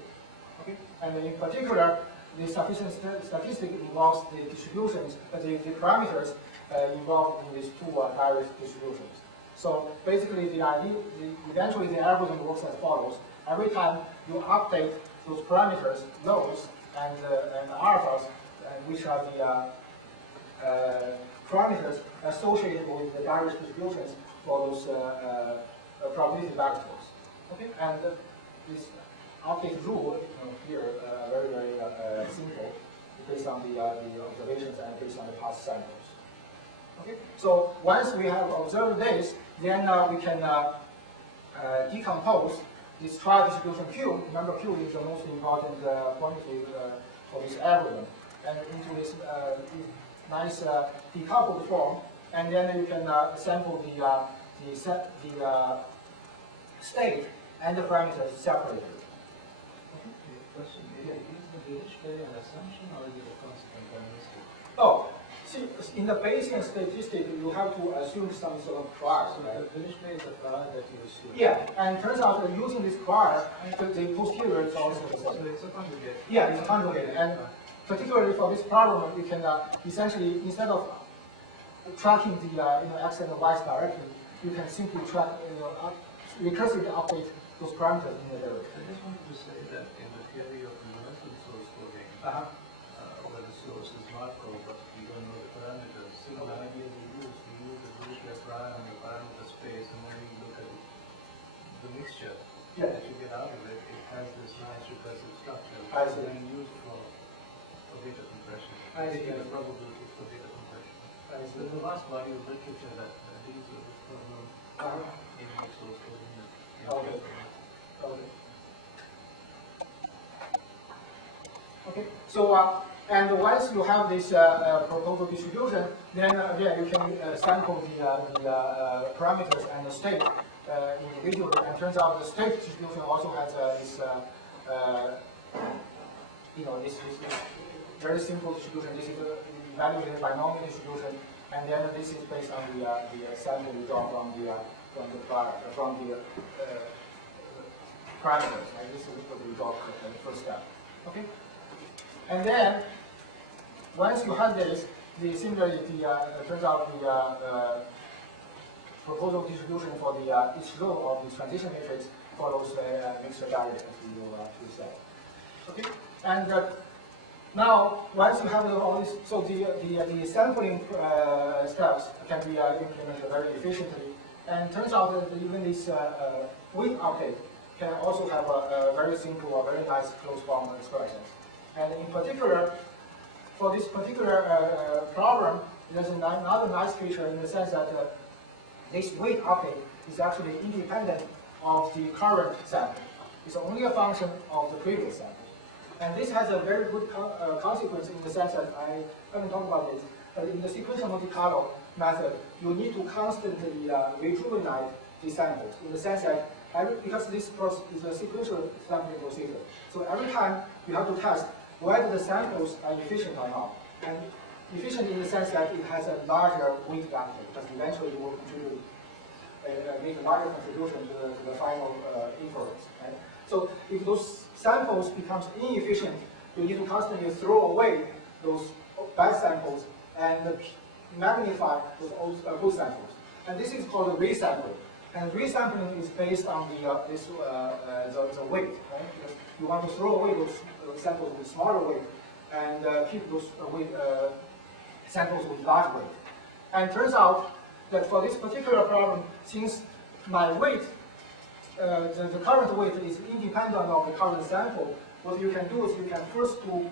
Okay? And in particular, the sufficient statistic involves the distributions, the parameters involved in these two direct distributions. So basically, eventually the algorithm works as follows. Every time you update those parameters, lows and alphas, which are the parameters associated with the direct distributions for those probability vectors. Okay, and this update rule here very simple, based on the observations and based on the past samples. Okay, so once we have observed this, then we can decompose this trial distribution Q. Remember, Q is the most important quantity for this algorithm, and into this nice decoupled form, and then you can sample the state and the parameters separately. Question: is the village play an assumption or is it a constant deterministic? Oh, see, in the Bayesian statistic, you have to assume some sort of prior. So right? the village play is a prior that you assume. Yeah, and it turns out that using this prior, the posterior is also the So same. it's a conjugate. Yeah, it's conjugated, and particularly for this problem, you can essentially, instead of tracking the x and y directly, you can simply track, recursively update those parameters in the direction. I just wanted to say that in the theory of universal source coding, where the source is Markov, but we don't know the parameters, similar ideas we use the village prior and the parameter space, and when we look at the mixture that you get out of it, it has this nice recursive structure, I see. being used for data compression. I see. And the probability for data compression. I see. So in the vast body of literature that deals with this problem in source coding. Okay. Okay. So and once you have this proposal distribution, then again you can sample the parameters and the state individually. And turns out the state distribution also has this this very simple distribution. This is evaluated binomial distribution, and then this is based on the sample we draw from the parameters. And this is what we draw in the first step. Okay. And then once you have this, similarly, turns out the proposal distribution for the each row of the transition matrix follows mixture diagram as you said. Okay. And now, once you have all this, so the sampling steps can be implemented very efficiently. And turns out that even this weight update can also have a very simple or very nice closed form expressions. And in particular, for this particular problem, there's another nice feature in the sense that this weight update is actually independent of the current sample. It's only a function of the previous sample. And this has a very good consequence in the sense that I haven't talked about this, but in the sequential Monte Carlo method, you need to constantly rejuvenate the samples in the sense that because this process is a sequential sampling procedure. So every time you have to test whether the samples are efficient or not. And efficient in the sense that it has a larger weight factor, because eventually it will contribute, make a larger contribution to the final inference. Right? So if those samples becomes inefficient, you need to constantly throw away those bad samples and magnify those good samples. And this is called resampling. And resampling is based on the weight, right? Because you want to throw away those samples with smaller weight and keep those samples with large weight. And it turns out that for this particular problem, since my weight, the current weight is independent of the current sample, what you can do is you can first do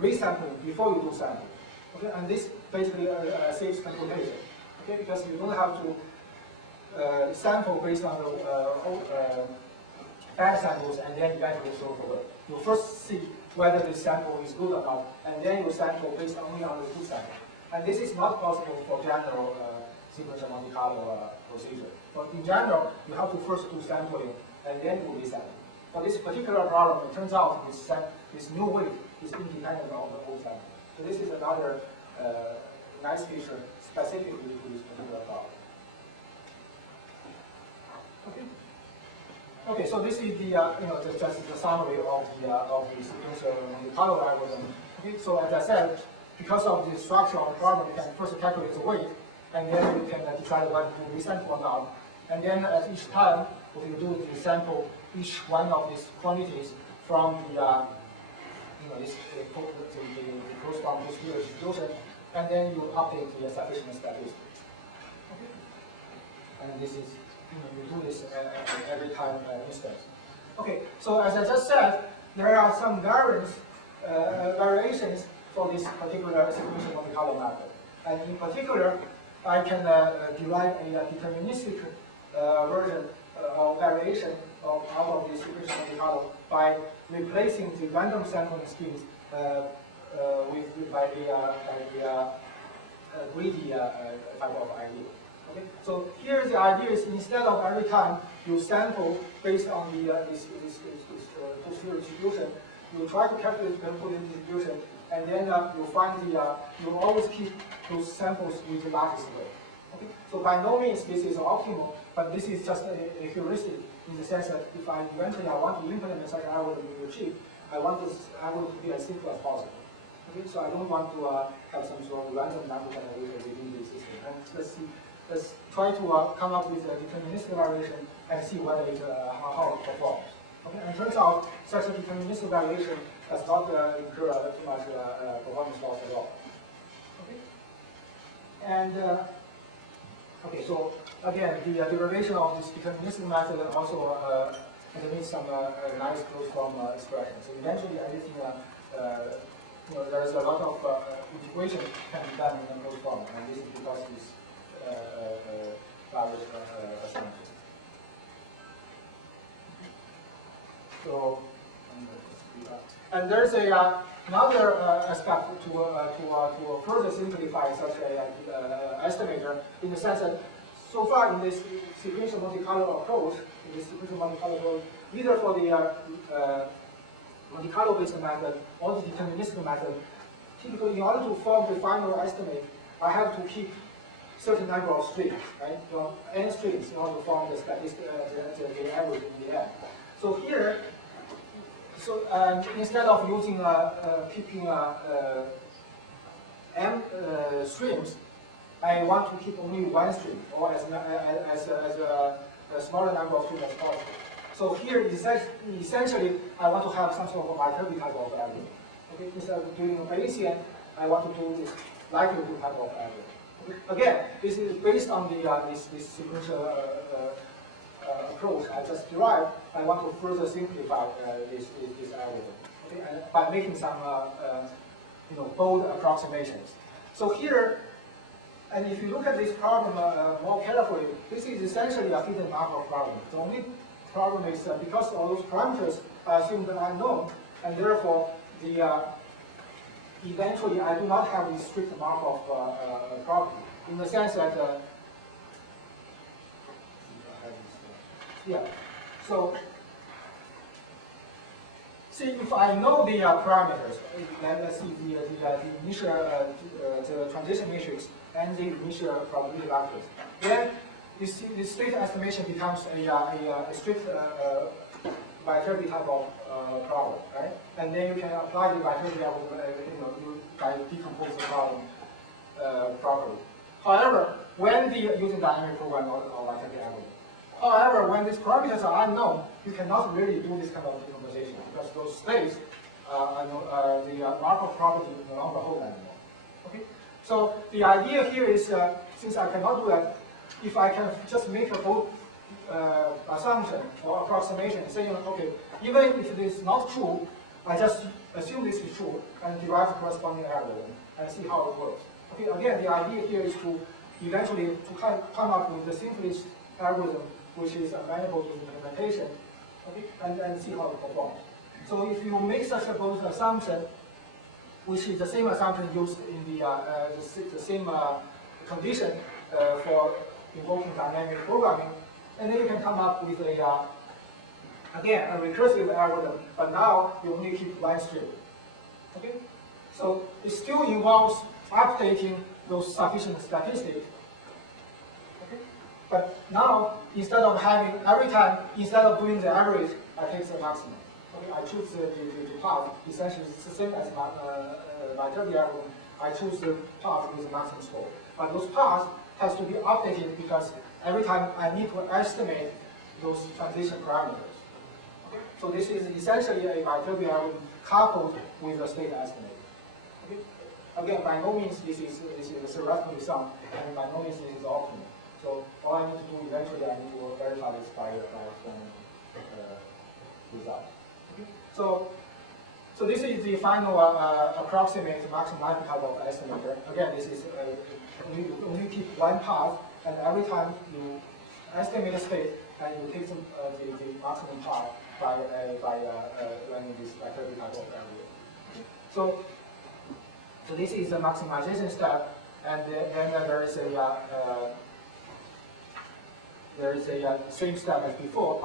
resampling before you do sampling. Okay, and this basically saves computation. Okay, because you don't have to sample based on the bad samples and then eventually throw away. You first see whether the sample is good or not, and then you sample based only on the good sample. And this is not possible for general sequential Monte Carlo procedure. But in general, you have to first do sampling and then do resampling. For this particular problem, it turns out this new weight is independent of the old sample. So this is another nice feature specifically to this particular problem. Okay. Okay, so this is the just the summary of the sequential Monte Carlo algorithm. Okay, so as I said, because of the structure of the problem, you can first calculate the weight, and then you can decide whether to resample or not. And then at each time, what you do is you sample each one of these quantities from the corresponding posterior distribution, and then you update the sufficient statistics. Okay? And this is, you do this every time instance. Okay, so as I just said, there are some variations for this particular sequential Monte Carlo method. And in particular, I can derive a deterministic version or variation out of this sequential Monte Carlo by replacing the random sampling schemes by the greedy type of idea. Okay? So here the idea is, instead of every time you sample based on the this two-sphere distribution, you try to calculate the Euclidean distribution, and then you find you always keep those samples with the lattice way. Okay? So by no means this is optimal, but this is just a heuristic in the sense that if I eventually I want to implement such an algorithm in the chip, I want this algorithm to be as simple as possible. Okay? So I don't want to have some sort of random number generator within the system. And let's try to come up with a deterministic variation and see whether how it performs. Okay? And it turns out such a deterministic variation does not incur too much performance loss at all. Okay? And okay, so again, the derivation of this deterministic method also contains some nice closed form expressions. So eventually, everything there's a lot of integration can be done in a closed form, and this is because this various assumptions. So, and there's another aspect to further simplify such a estimator, in the sense that so far in this sequential Monte Carlo approach, either for the Monte Carlo-based method or the deterministic method, typically in order to form the final estimate, I have to keep certain number of strings, right? N strings in order to form the the average in the end. So here, instead of using keeping m strings, I want to keep only one string, or as a smaller number of strings as possible. So here, essentially, I want to have some sort of Viterbi type of algorithm. Okay, instead of doing Bayesian, I want to do this likelihood type of algorithm. Okay? Again, this is based on the this sequential approach I just derived. I want to further simplify this algorithm, okay, and by making some bold approximations. So here, and if you look at this problem more carefully, this is essentially a hidden Markov problem. The only problem is because all those parameters are assumed unknown, and therefore eventually I do not have a strict Markov property, in the sense that so see, if I know the parameters, let's see the initial the transition matrix and the initial probability vectors, then you see the state estimation becomes a strict Viterbi type of problem, right? And then you can apply the Viterbi algorithm, by decompose the problem properly. However, when using dynamic program or Viterbi algorithm, however, when these parameters are unknown, you cannot really do this kind of decomposition because those states, the Markov property no longer hold anymore. Okay, so the idea here is, since I cannot do that, if I can just make a both assumption or approximation, saying, okay, even if it is not true, I just assume this is true and derive the corresponding algorithm and see how it works. Okay, again, the idea here is to eventually come up with the simplest algorithm which is amenable to implementation, okay, and see how it performs. So if you make such a both assumption, which is the same assumption used in the same condition for invoking dynamic programming, and then you can come up with again, a recursive algorithm, but now you only keep one string. Okay? So it still involves updating those sufficient statistics. Okay? But now, instead of having every time, instead of doing the average, I take the maximum. Okay? I choose the path. Essentially, it's the same as my Viterbi algorithm. I choose the path with the maximum score. But those paths has to be updated because every time I need to estimate those transition parameters. Okay? So this is essentially a Viterbi algorithm coupled with a state estimate. Okay? again, by no means this is a theoretical sum, and by no means this is optimal. So all I need to do eventually, I need to verify this by some result. Okay. So this is the final approximate maximum likelihood of estimator. Again, this is only keep one path, and every time you estimate a state, and you take the maximum path by running this vector type of area. So this is the maximization step, and then there is a same step as before.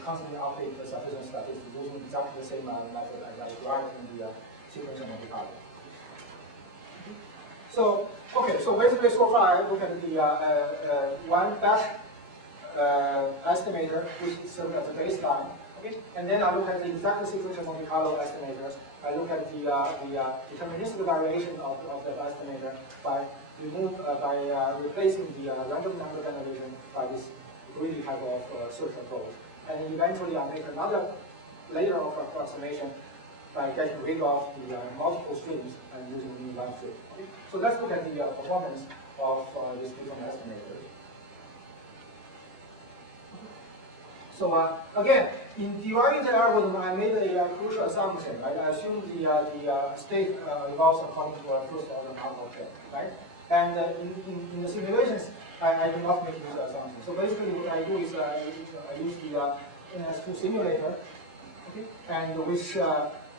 Constantly update the sufficient statistics using exactly the same method as I derived in the sequential Monte Carlo. So basically so far I look at the one batch estimator which serves as a baseline. Okay, and then I look at the exact sequential Monte Carlo estimators. I look at the deterministic variation of the estimator by replacing the random number generation by this greedy type of search approach. And eventually I make another layer of approximation by getting rid of the multiple streams and using only one stream. Okay? So let's look at the performance of these different estimators. So again, in deriving the algorithm, I made a crucial assumption. Right? I assume the state evolves according to a first order Markov chain, right? And in the simulations, I do not make this assumption. So basically, what I do is I use the NS2 simulator, okay, and which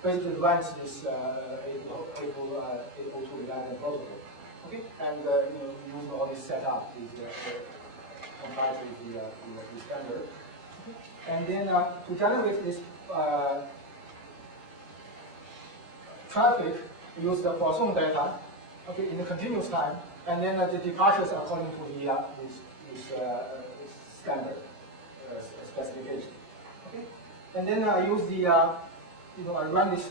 basically runs this 802.11 protocol, okay, and use all this setup, compared with the standard. And then to generate this traffic, we use the Poisson data, okay, in the continuous time, and then the departures according to the this standard specification. Okay, and then I use the I run this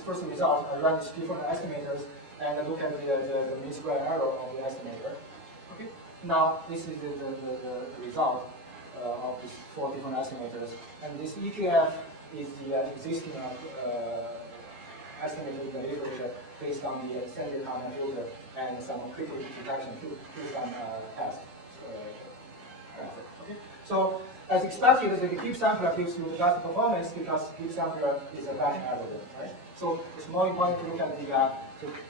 first result. I run these different estimators and I look at the mean square error of the estimator. Okay, now this is the result of these 4 different estimators, and this EGF is the existing estimator delivered based on the standard common filter and some critical detection through some test method. Okay, so as expected, the Gibbs sampler gives you the best performance because Gibbs sampler is a batch algorithm, right? So it's more important to look at the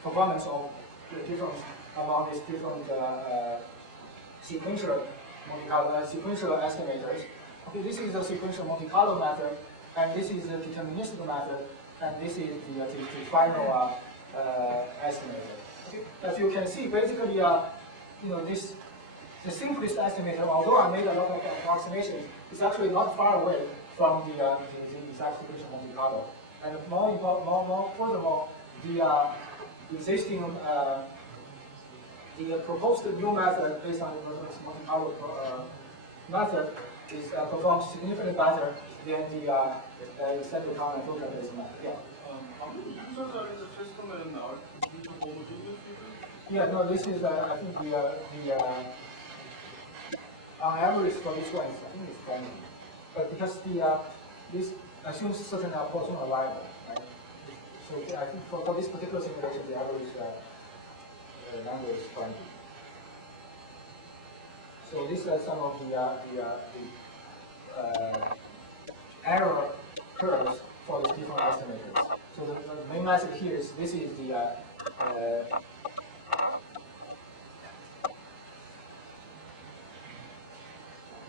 performance of the difference among these different sequential Monte Carlo sequential estimators. Okay, this is the sequential Monte Carlo method, and this is the deterministic method, and this is the final estimator. Okay. As you can see, basically, the simplest estimator, although I made a lot of approximations, is actually not far away from the exact sequential Monte Carlo. And furthermore, the existing the proposed new method based on the Monte Carlo method is performs significantly better than the standard common filter based method. Yeah. How many users are in the system and are these homogeneous people? Yeah, no, this is I think the on average for this one, I think it's 20. But because this assumes certain Poisson arrival, right? So I think for this particular simulation, the average number is 20. So these are some of the error curves for these different estimators. So the main message here is this is the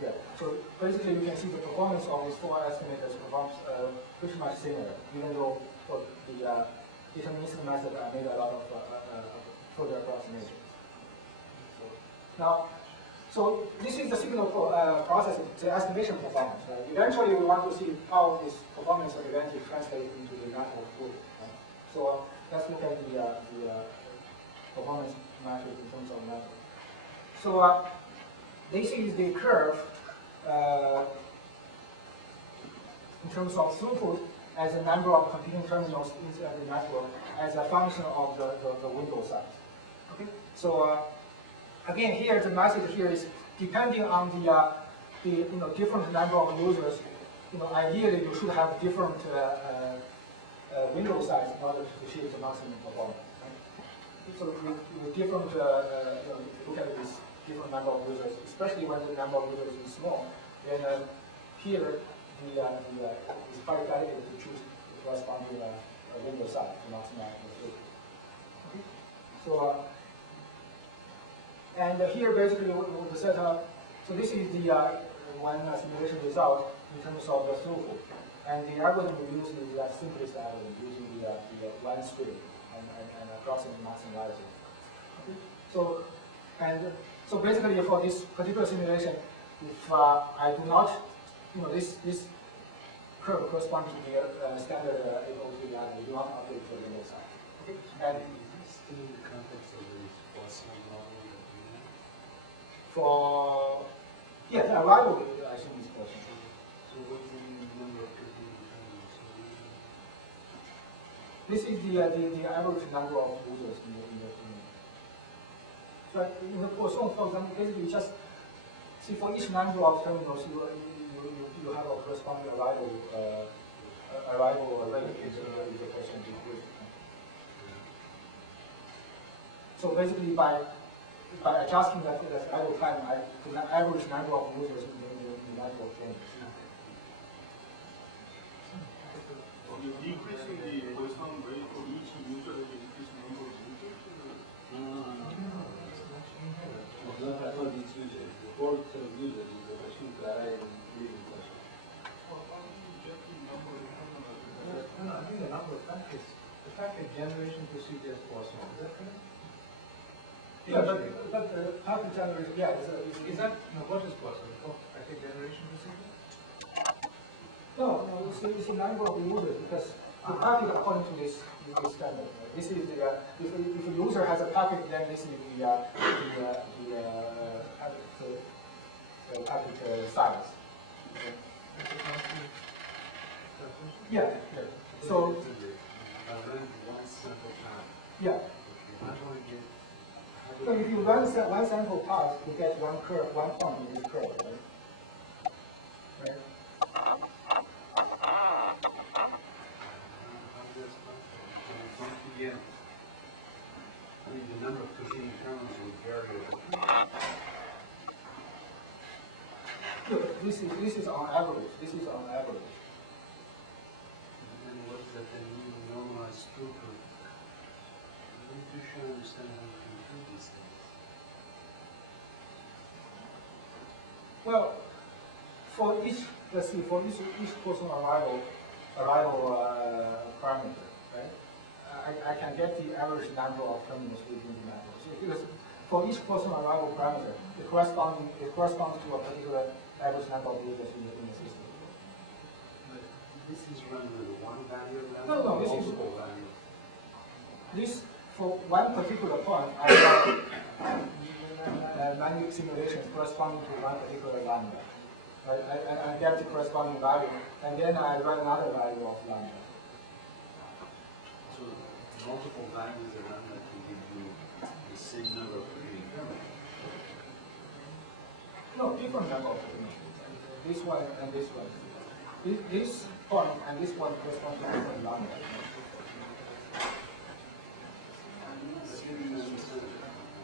yeah. So basically, you can see the performance of these 4 estimators performs pretty much similar, even though for the deterministic method, I made a lot of further approximations. So this is the signal process, the estimation performance. Right? Eventually, we want to see how this performance of eventually translates into the network flow. Right? So let's look at the performance metric in terms of network. So this is the curve in terms of throughput as a number of computing terminals inside the network as a function of the window size. Okay, so again, here the message here is depending on the different number of users. Ideally you should have different window size in order to achieve the maximum performance. Right? so with different, look at this different number of users, especially when the number of users is small, then here it's quite delicate to choose the corresponding window size to maximize the throughput. Okay. So, and here basically the setup. So this is the one simulation result in terms of the throughput. And the algorithm we use is the simplest algorithm using the one string and approximate maximality. Okay. So, and so basically for this particular simulation, if I do not, this curve corresponds to the standard IEEE algorithm, we do not update the window size. Okay. And is this still in the context of this Boston model that we have? for yeah, the arrival I assume is possible. So what's the number of people in terms of solution? This is the average number of users in the So in the Poisson, for example, basically just see for each number of terminals you have a corresponding arrival rate is the percentage rate. So basically by adjusting that idle time, to the average number of users in the network changes. You're decreasing the Poisson rate for each user that you increase the number of users? No. Not for each user. The port of users is the machine to arrive in living person. Well, how do you get the number of users? No, I think the number of packets, the packet generation procedure is possible. Is that correct? Yeah, but packet generation, yeah, Is that, no, what is possible? Oh, packet generation procedure? No, it's a number of users because the packet according to this standard. This is the if a user has a packet, then this is the packet size. Yeah. So I run one sample path. yeah. How do I get? So if you run one sample path, you get one curve, one point in this curve, right? Right. Once again, I mean, the number of competing terminals would vary over time. Look, this is on average. This is on average. And what does that then mean, normalized throughput? I'm not too sure I understand how you can do these things. Well, for each, let's see, for each person arrival parameter, right? I can get the average number of terminals within the network. So because for each person arrival parameter, it corresponds to a particular average number of users in the system. But this is run with one value of No, this is multiple values. this for one particular point. I run manual simulations corresponding to one particular lambda. I get the corresponding value, and then I run another value of lambda. So multiple values are run that can give you the same number of competing terminals. No, different number of definitions. This one and this one. This point and this one correspond to different lambda.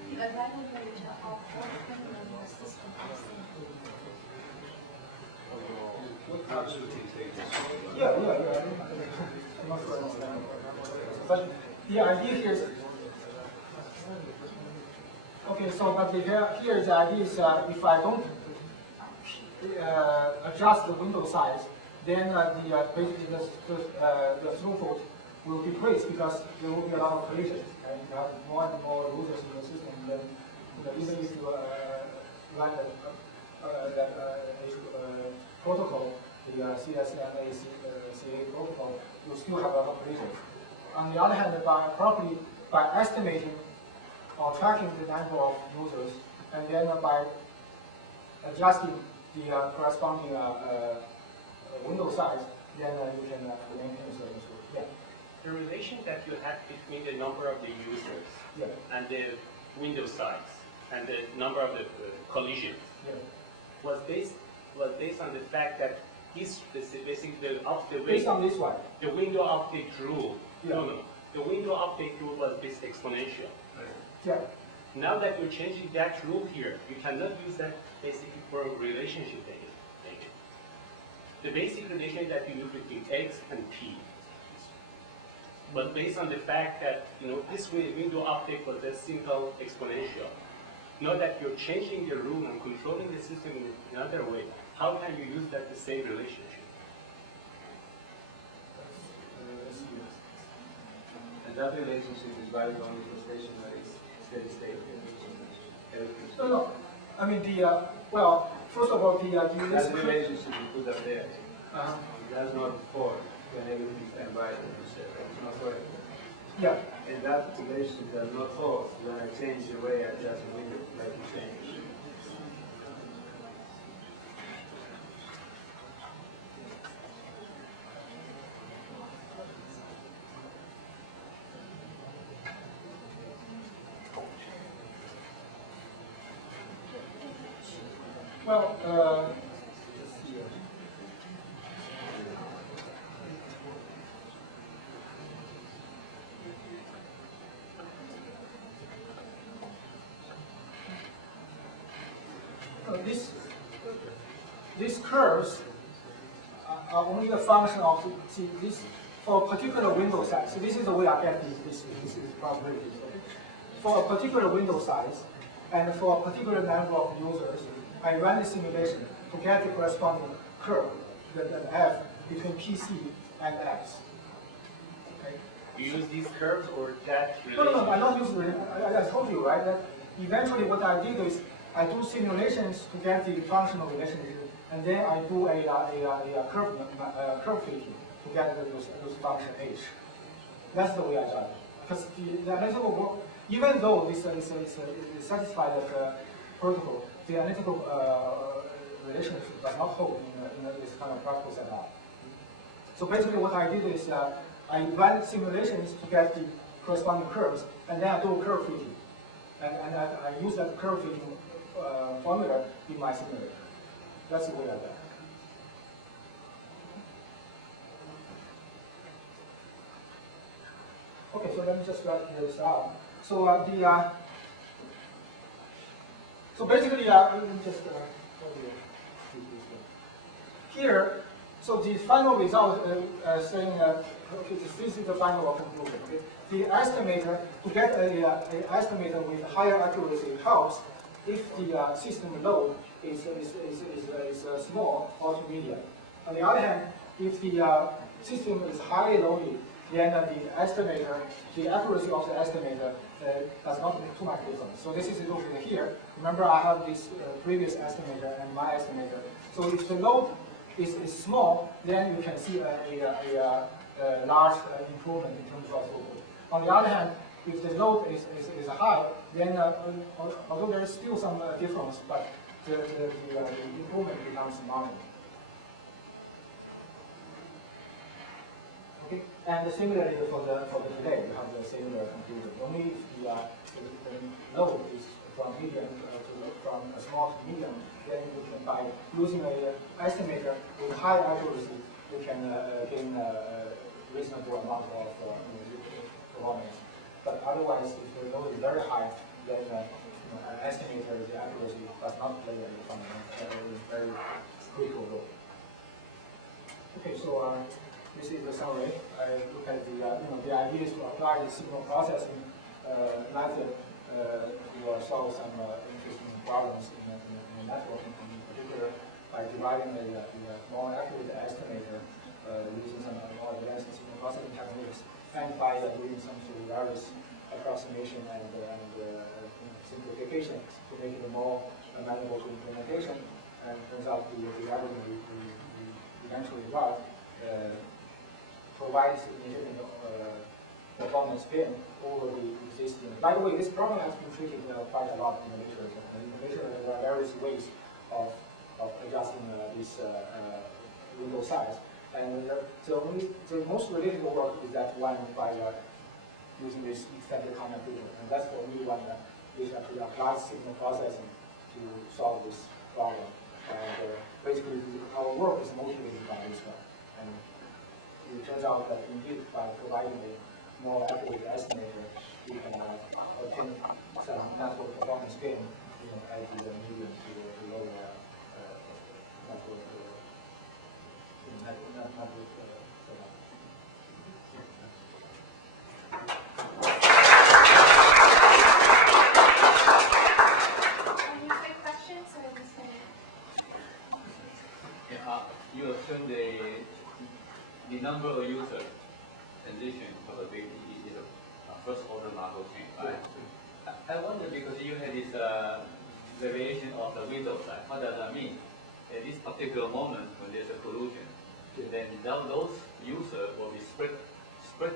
The arrival rate of all terminals in the system is the same. What parts would you take this? Yeah. I'm not sure I understand. But the idea here is okay. So, but here the idea is if I don't adjust the window size, then basically the throughput will decrease because there will be a lot of collisions, and you have more and more users in the system. Then even if you run protocol, the CSMA/CA protocol, you still have a lot of collisions. On the other hand, by estimating or tracking the number of users, and then by adjusting the corresponding window size, then you can maintain a certain throughput. Yeah. The relation that you had between the number of the users Yeah. and the window size and the number of the collisions Yeah. was based on the fact that this basically the Based on this one. the window update rule. Yeah. No. The window update rule was based exponential. Yeah. Now that you're changing that rule here, you cannot use that basically for a relationship data. The basic relation that you use between x and p. But based on the fact that this window update was a simple exponential. Now that you're changing the rule and controlling the system in another way, how can you use that the same relationship? And that relationship is valid only for stationary steady state. No. I mean well, first of all, that relationship you put up there. It does not fall when everything is standby. It's not correct. Yeah. And that relationship does not fall when I change the way I adjust the window, like you change. Well, these curves are only a function of this for a particular window size. So this is the way I get this probability. For a particular window size and for a particular number of users, I run the simulation to get the corresponding curve, the f between PC and x. Okay. You use these curves or that No, I don't use I told you, right, that eventually what I did is I do simulations to get the functional relationship, and then I do a curve fitting to get those function h. That's the way I done it. Because the analytical work, even though this satisfied the protocol, the analytical relationship does not hold in this kind of practical setup. So basically what I did is I ran simulations to get the corresponding curves, and then I do curve fitting. And I use that curve fitting formula in my simulator. That's the way I did it. Okay, so let me just write this out. So so basically, let me just here. So the final result saying okay, this is the final conclusion. Okay? The estimator to get an estimator with higher accuracy helps if the system load is small or to medium. On the other hand, if the system is highly loaded, then the estimator, the accuracy of the estimator does not make too much difference. So this is illustrated here. Remember, I have this previous estimator and my estimator. So if the load is small, then you can see a large improvement in terms of throughput. On the other hand, if the load is high, then although there is still some difference, but the improvement becomes marginal. Okay, and similarly for the delay, you have the similar conclusion. Only if the load is from medium from a small to medium, then you can, by using an estimator with high accuracy, you can gain a reasonable amount of performance. But otherwise, if the load is very high, then an estimator, the accuracy does not play a very critical role. Okay, so this is the summary. I look at the idea is to apply the signal processing method to solve some interesting problems in the network, in particular by dividing a more accurate estimator using some more advanced signal processing techniques, and by doing some sort of various approximation and simplification to make it more amenable to implementation. And it turns out the algorithm we eventually got provides significant performance gain over the existing. By the way, this problem has been treated quite a lot in the literature. In the literature, there are various ways of adjusting this window size. And the most related work is that one by using this extended common filter. And that's the only one which actually applies signal processing to solve this problem. And basically, our work is motivated by this one. And it turns out that indeed, by providing a more accurate estimator, we can obtain some network performance gain, at the medium to lower network setup. Any quick questions or this You assume the number of user transition probability is a first order Markov chain, right? I wonder because you had this variation of the window size. What does that mean? At this particular moment when there's a collusion, then those users will be spread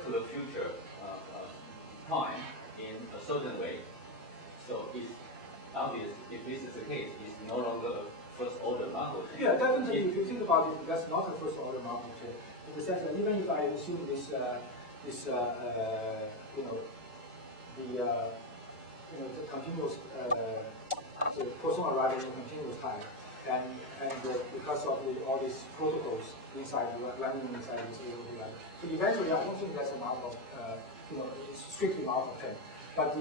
to the future time in a certain way. So it's obvious if this is the case, it's no longer a first order Markov chain. Yeah, definitely. If you think about it, that's not a first order Markov chain. In the sense that even if I assume the continuous, the person arriving in continuous time, and because of all these protocols running inside this AOD, so eventually I don't think that's a Markov, strictly Markov chain. But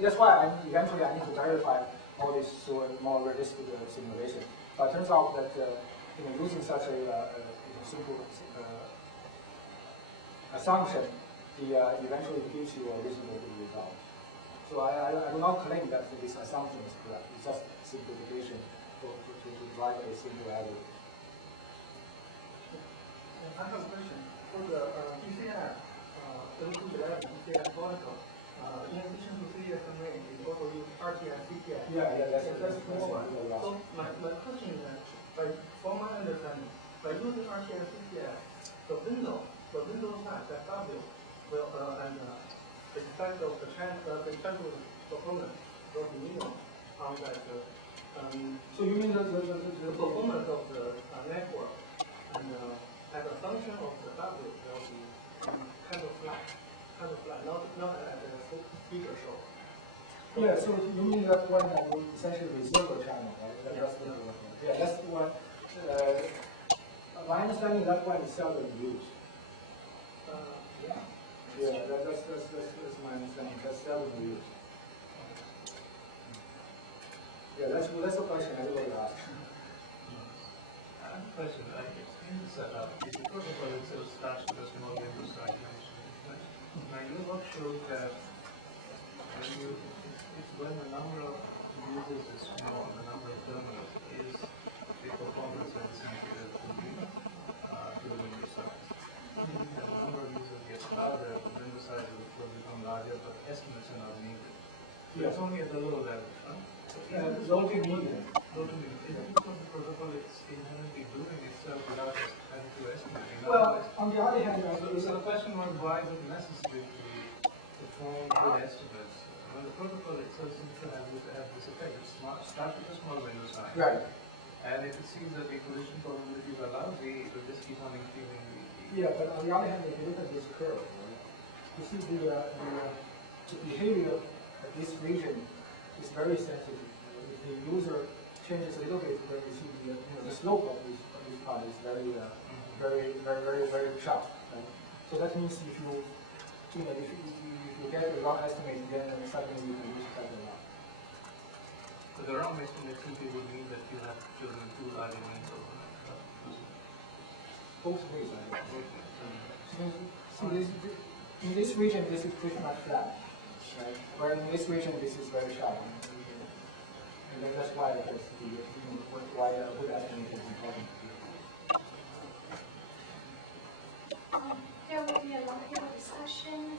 that's why eventually I need to verify all this through a more realistic simulation. But it turns out that using such a simple assumption, eventually gives you a reasonable result. So I will not claim that this assumption is correct. It's just simplification to provide a simple algorithm. I have a question. For the DCF, 3211 DCF protocol, in addition to CSMA, it also use RTF, CTF. Yeah, that's the small one. Yeah. So my question is that, from my understanding, by using RTF, CTF, the window size, that W, will and the size of the channel performance will be minimum on that. So you mean the performance of the network, and as a function of the W will be kind of flat, not at the speaker show. Yeah, so you mean that one that will essentially reserve a channel, right? Yeah, that's the one. My understanding that one is seldom used. Yeah, that's my understanding. That's seldom used. Yeah, that's a question everybody asks. I have a question. In the setup, if the protocol itself starts with a small window size, now your work shows that when the number of users is small, the number of terminals is the performance of the computer to the window size. As the number of users gets larger, the window size will become larger, but estimates are not needed. So it's only at the lower level, right? Low to medium. Low to medium. Is it because the protocol is inherently doing itself without having to estimate? Well, on the other hand, so the question was, why is it necessary to perform good estimates? When the protocol itself seems to have this effect, it starts with a small window size. Right. And if it sees that the collision probabilities are lousy, it will just keep on increasing the... Yeah, but on the other hand, if you look at this curve, right, you see the behavior of this region is very sensitive. If the user changes a little bit, then you see the slope of this part is very sharp. Right? So that means if you get the wrong estimate, then suddenly you can lose quite a lot. So the wrong estimate simply would mean that you have chosen too large a window. Both ways, I think. So in this region, this is pretty much flat. Right? Where in this region, this is very sharp. And then that's why why a good estimate is important. There will be a roundtable discussion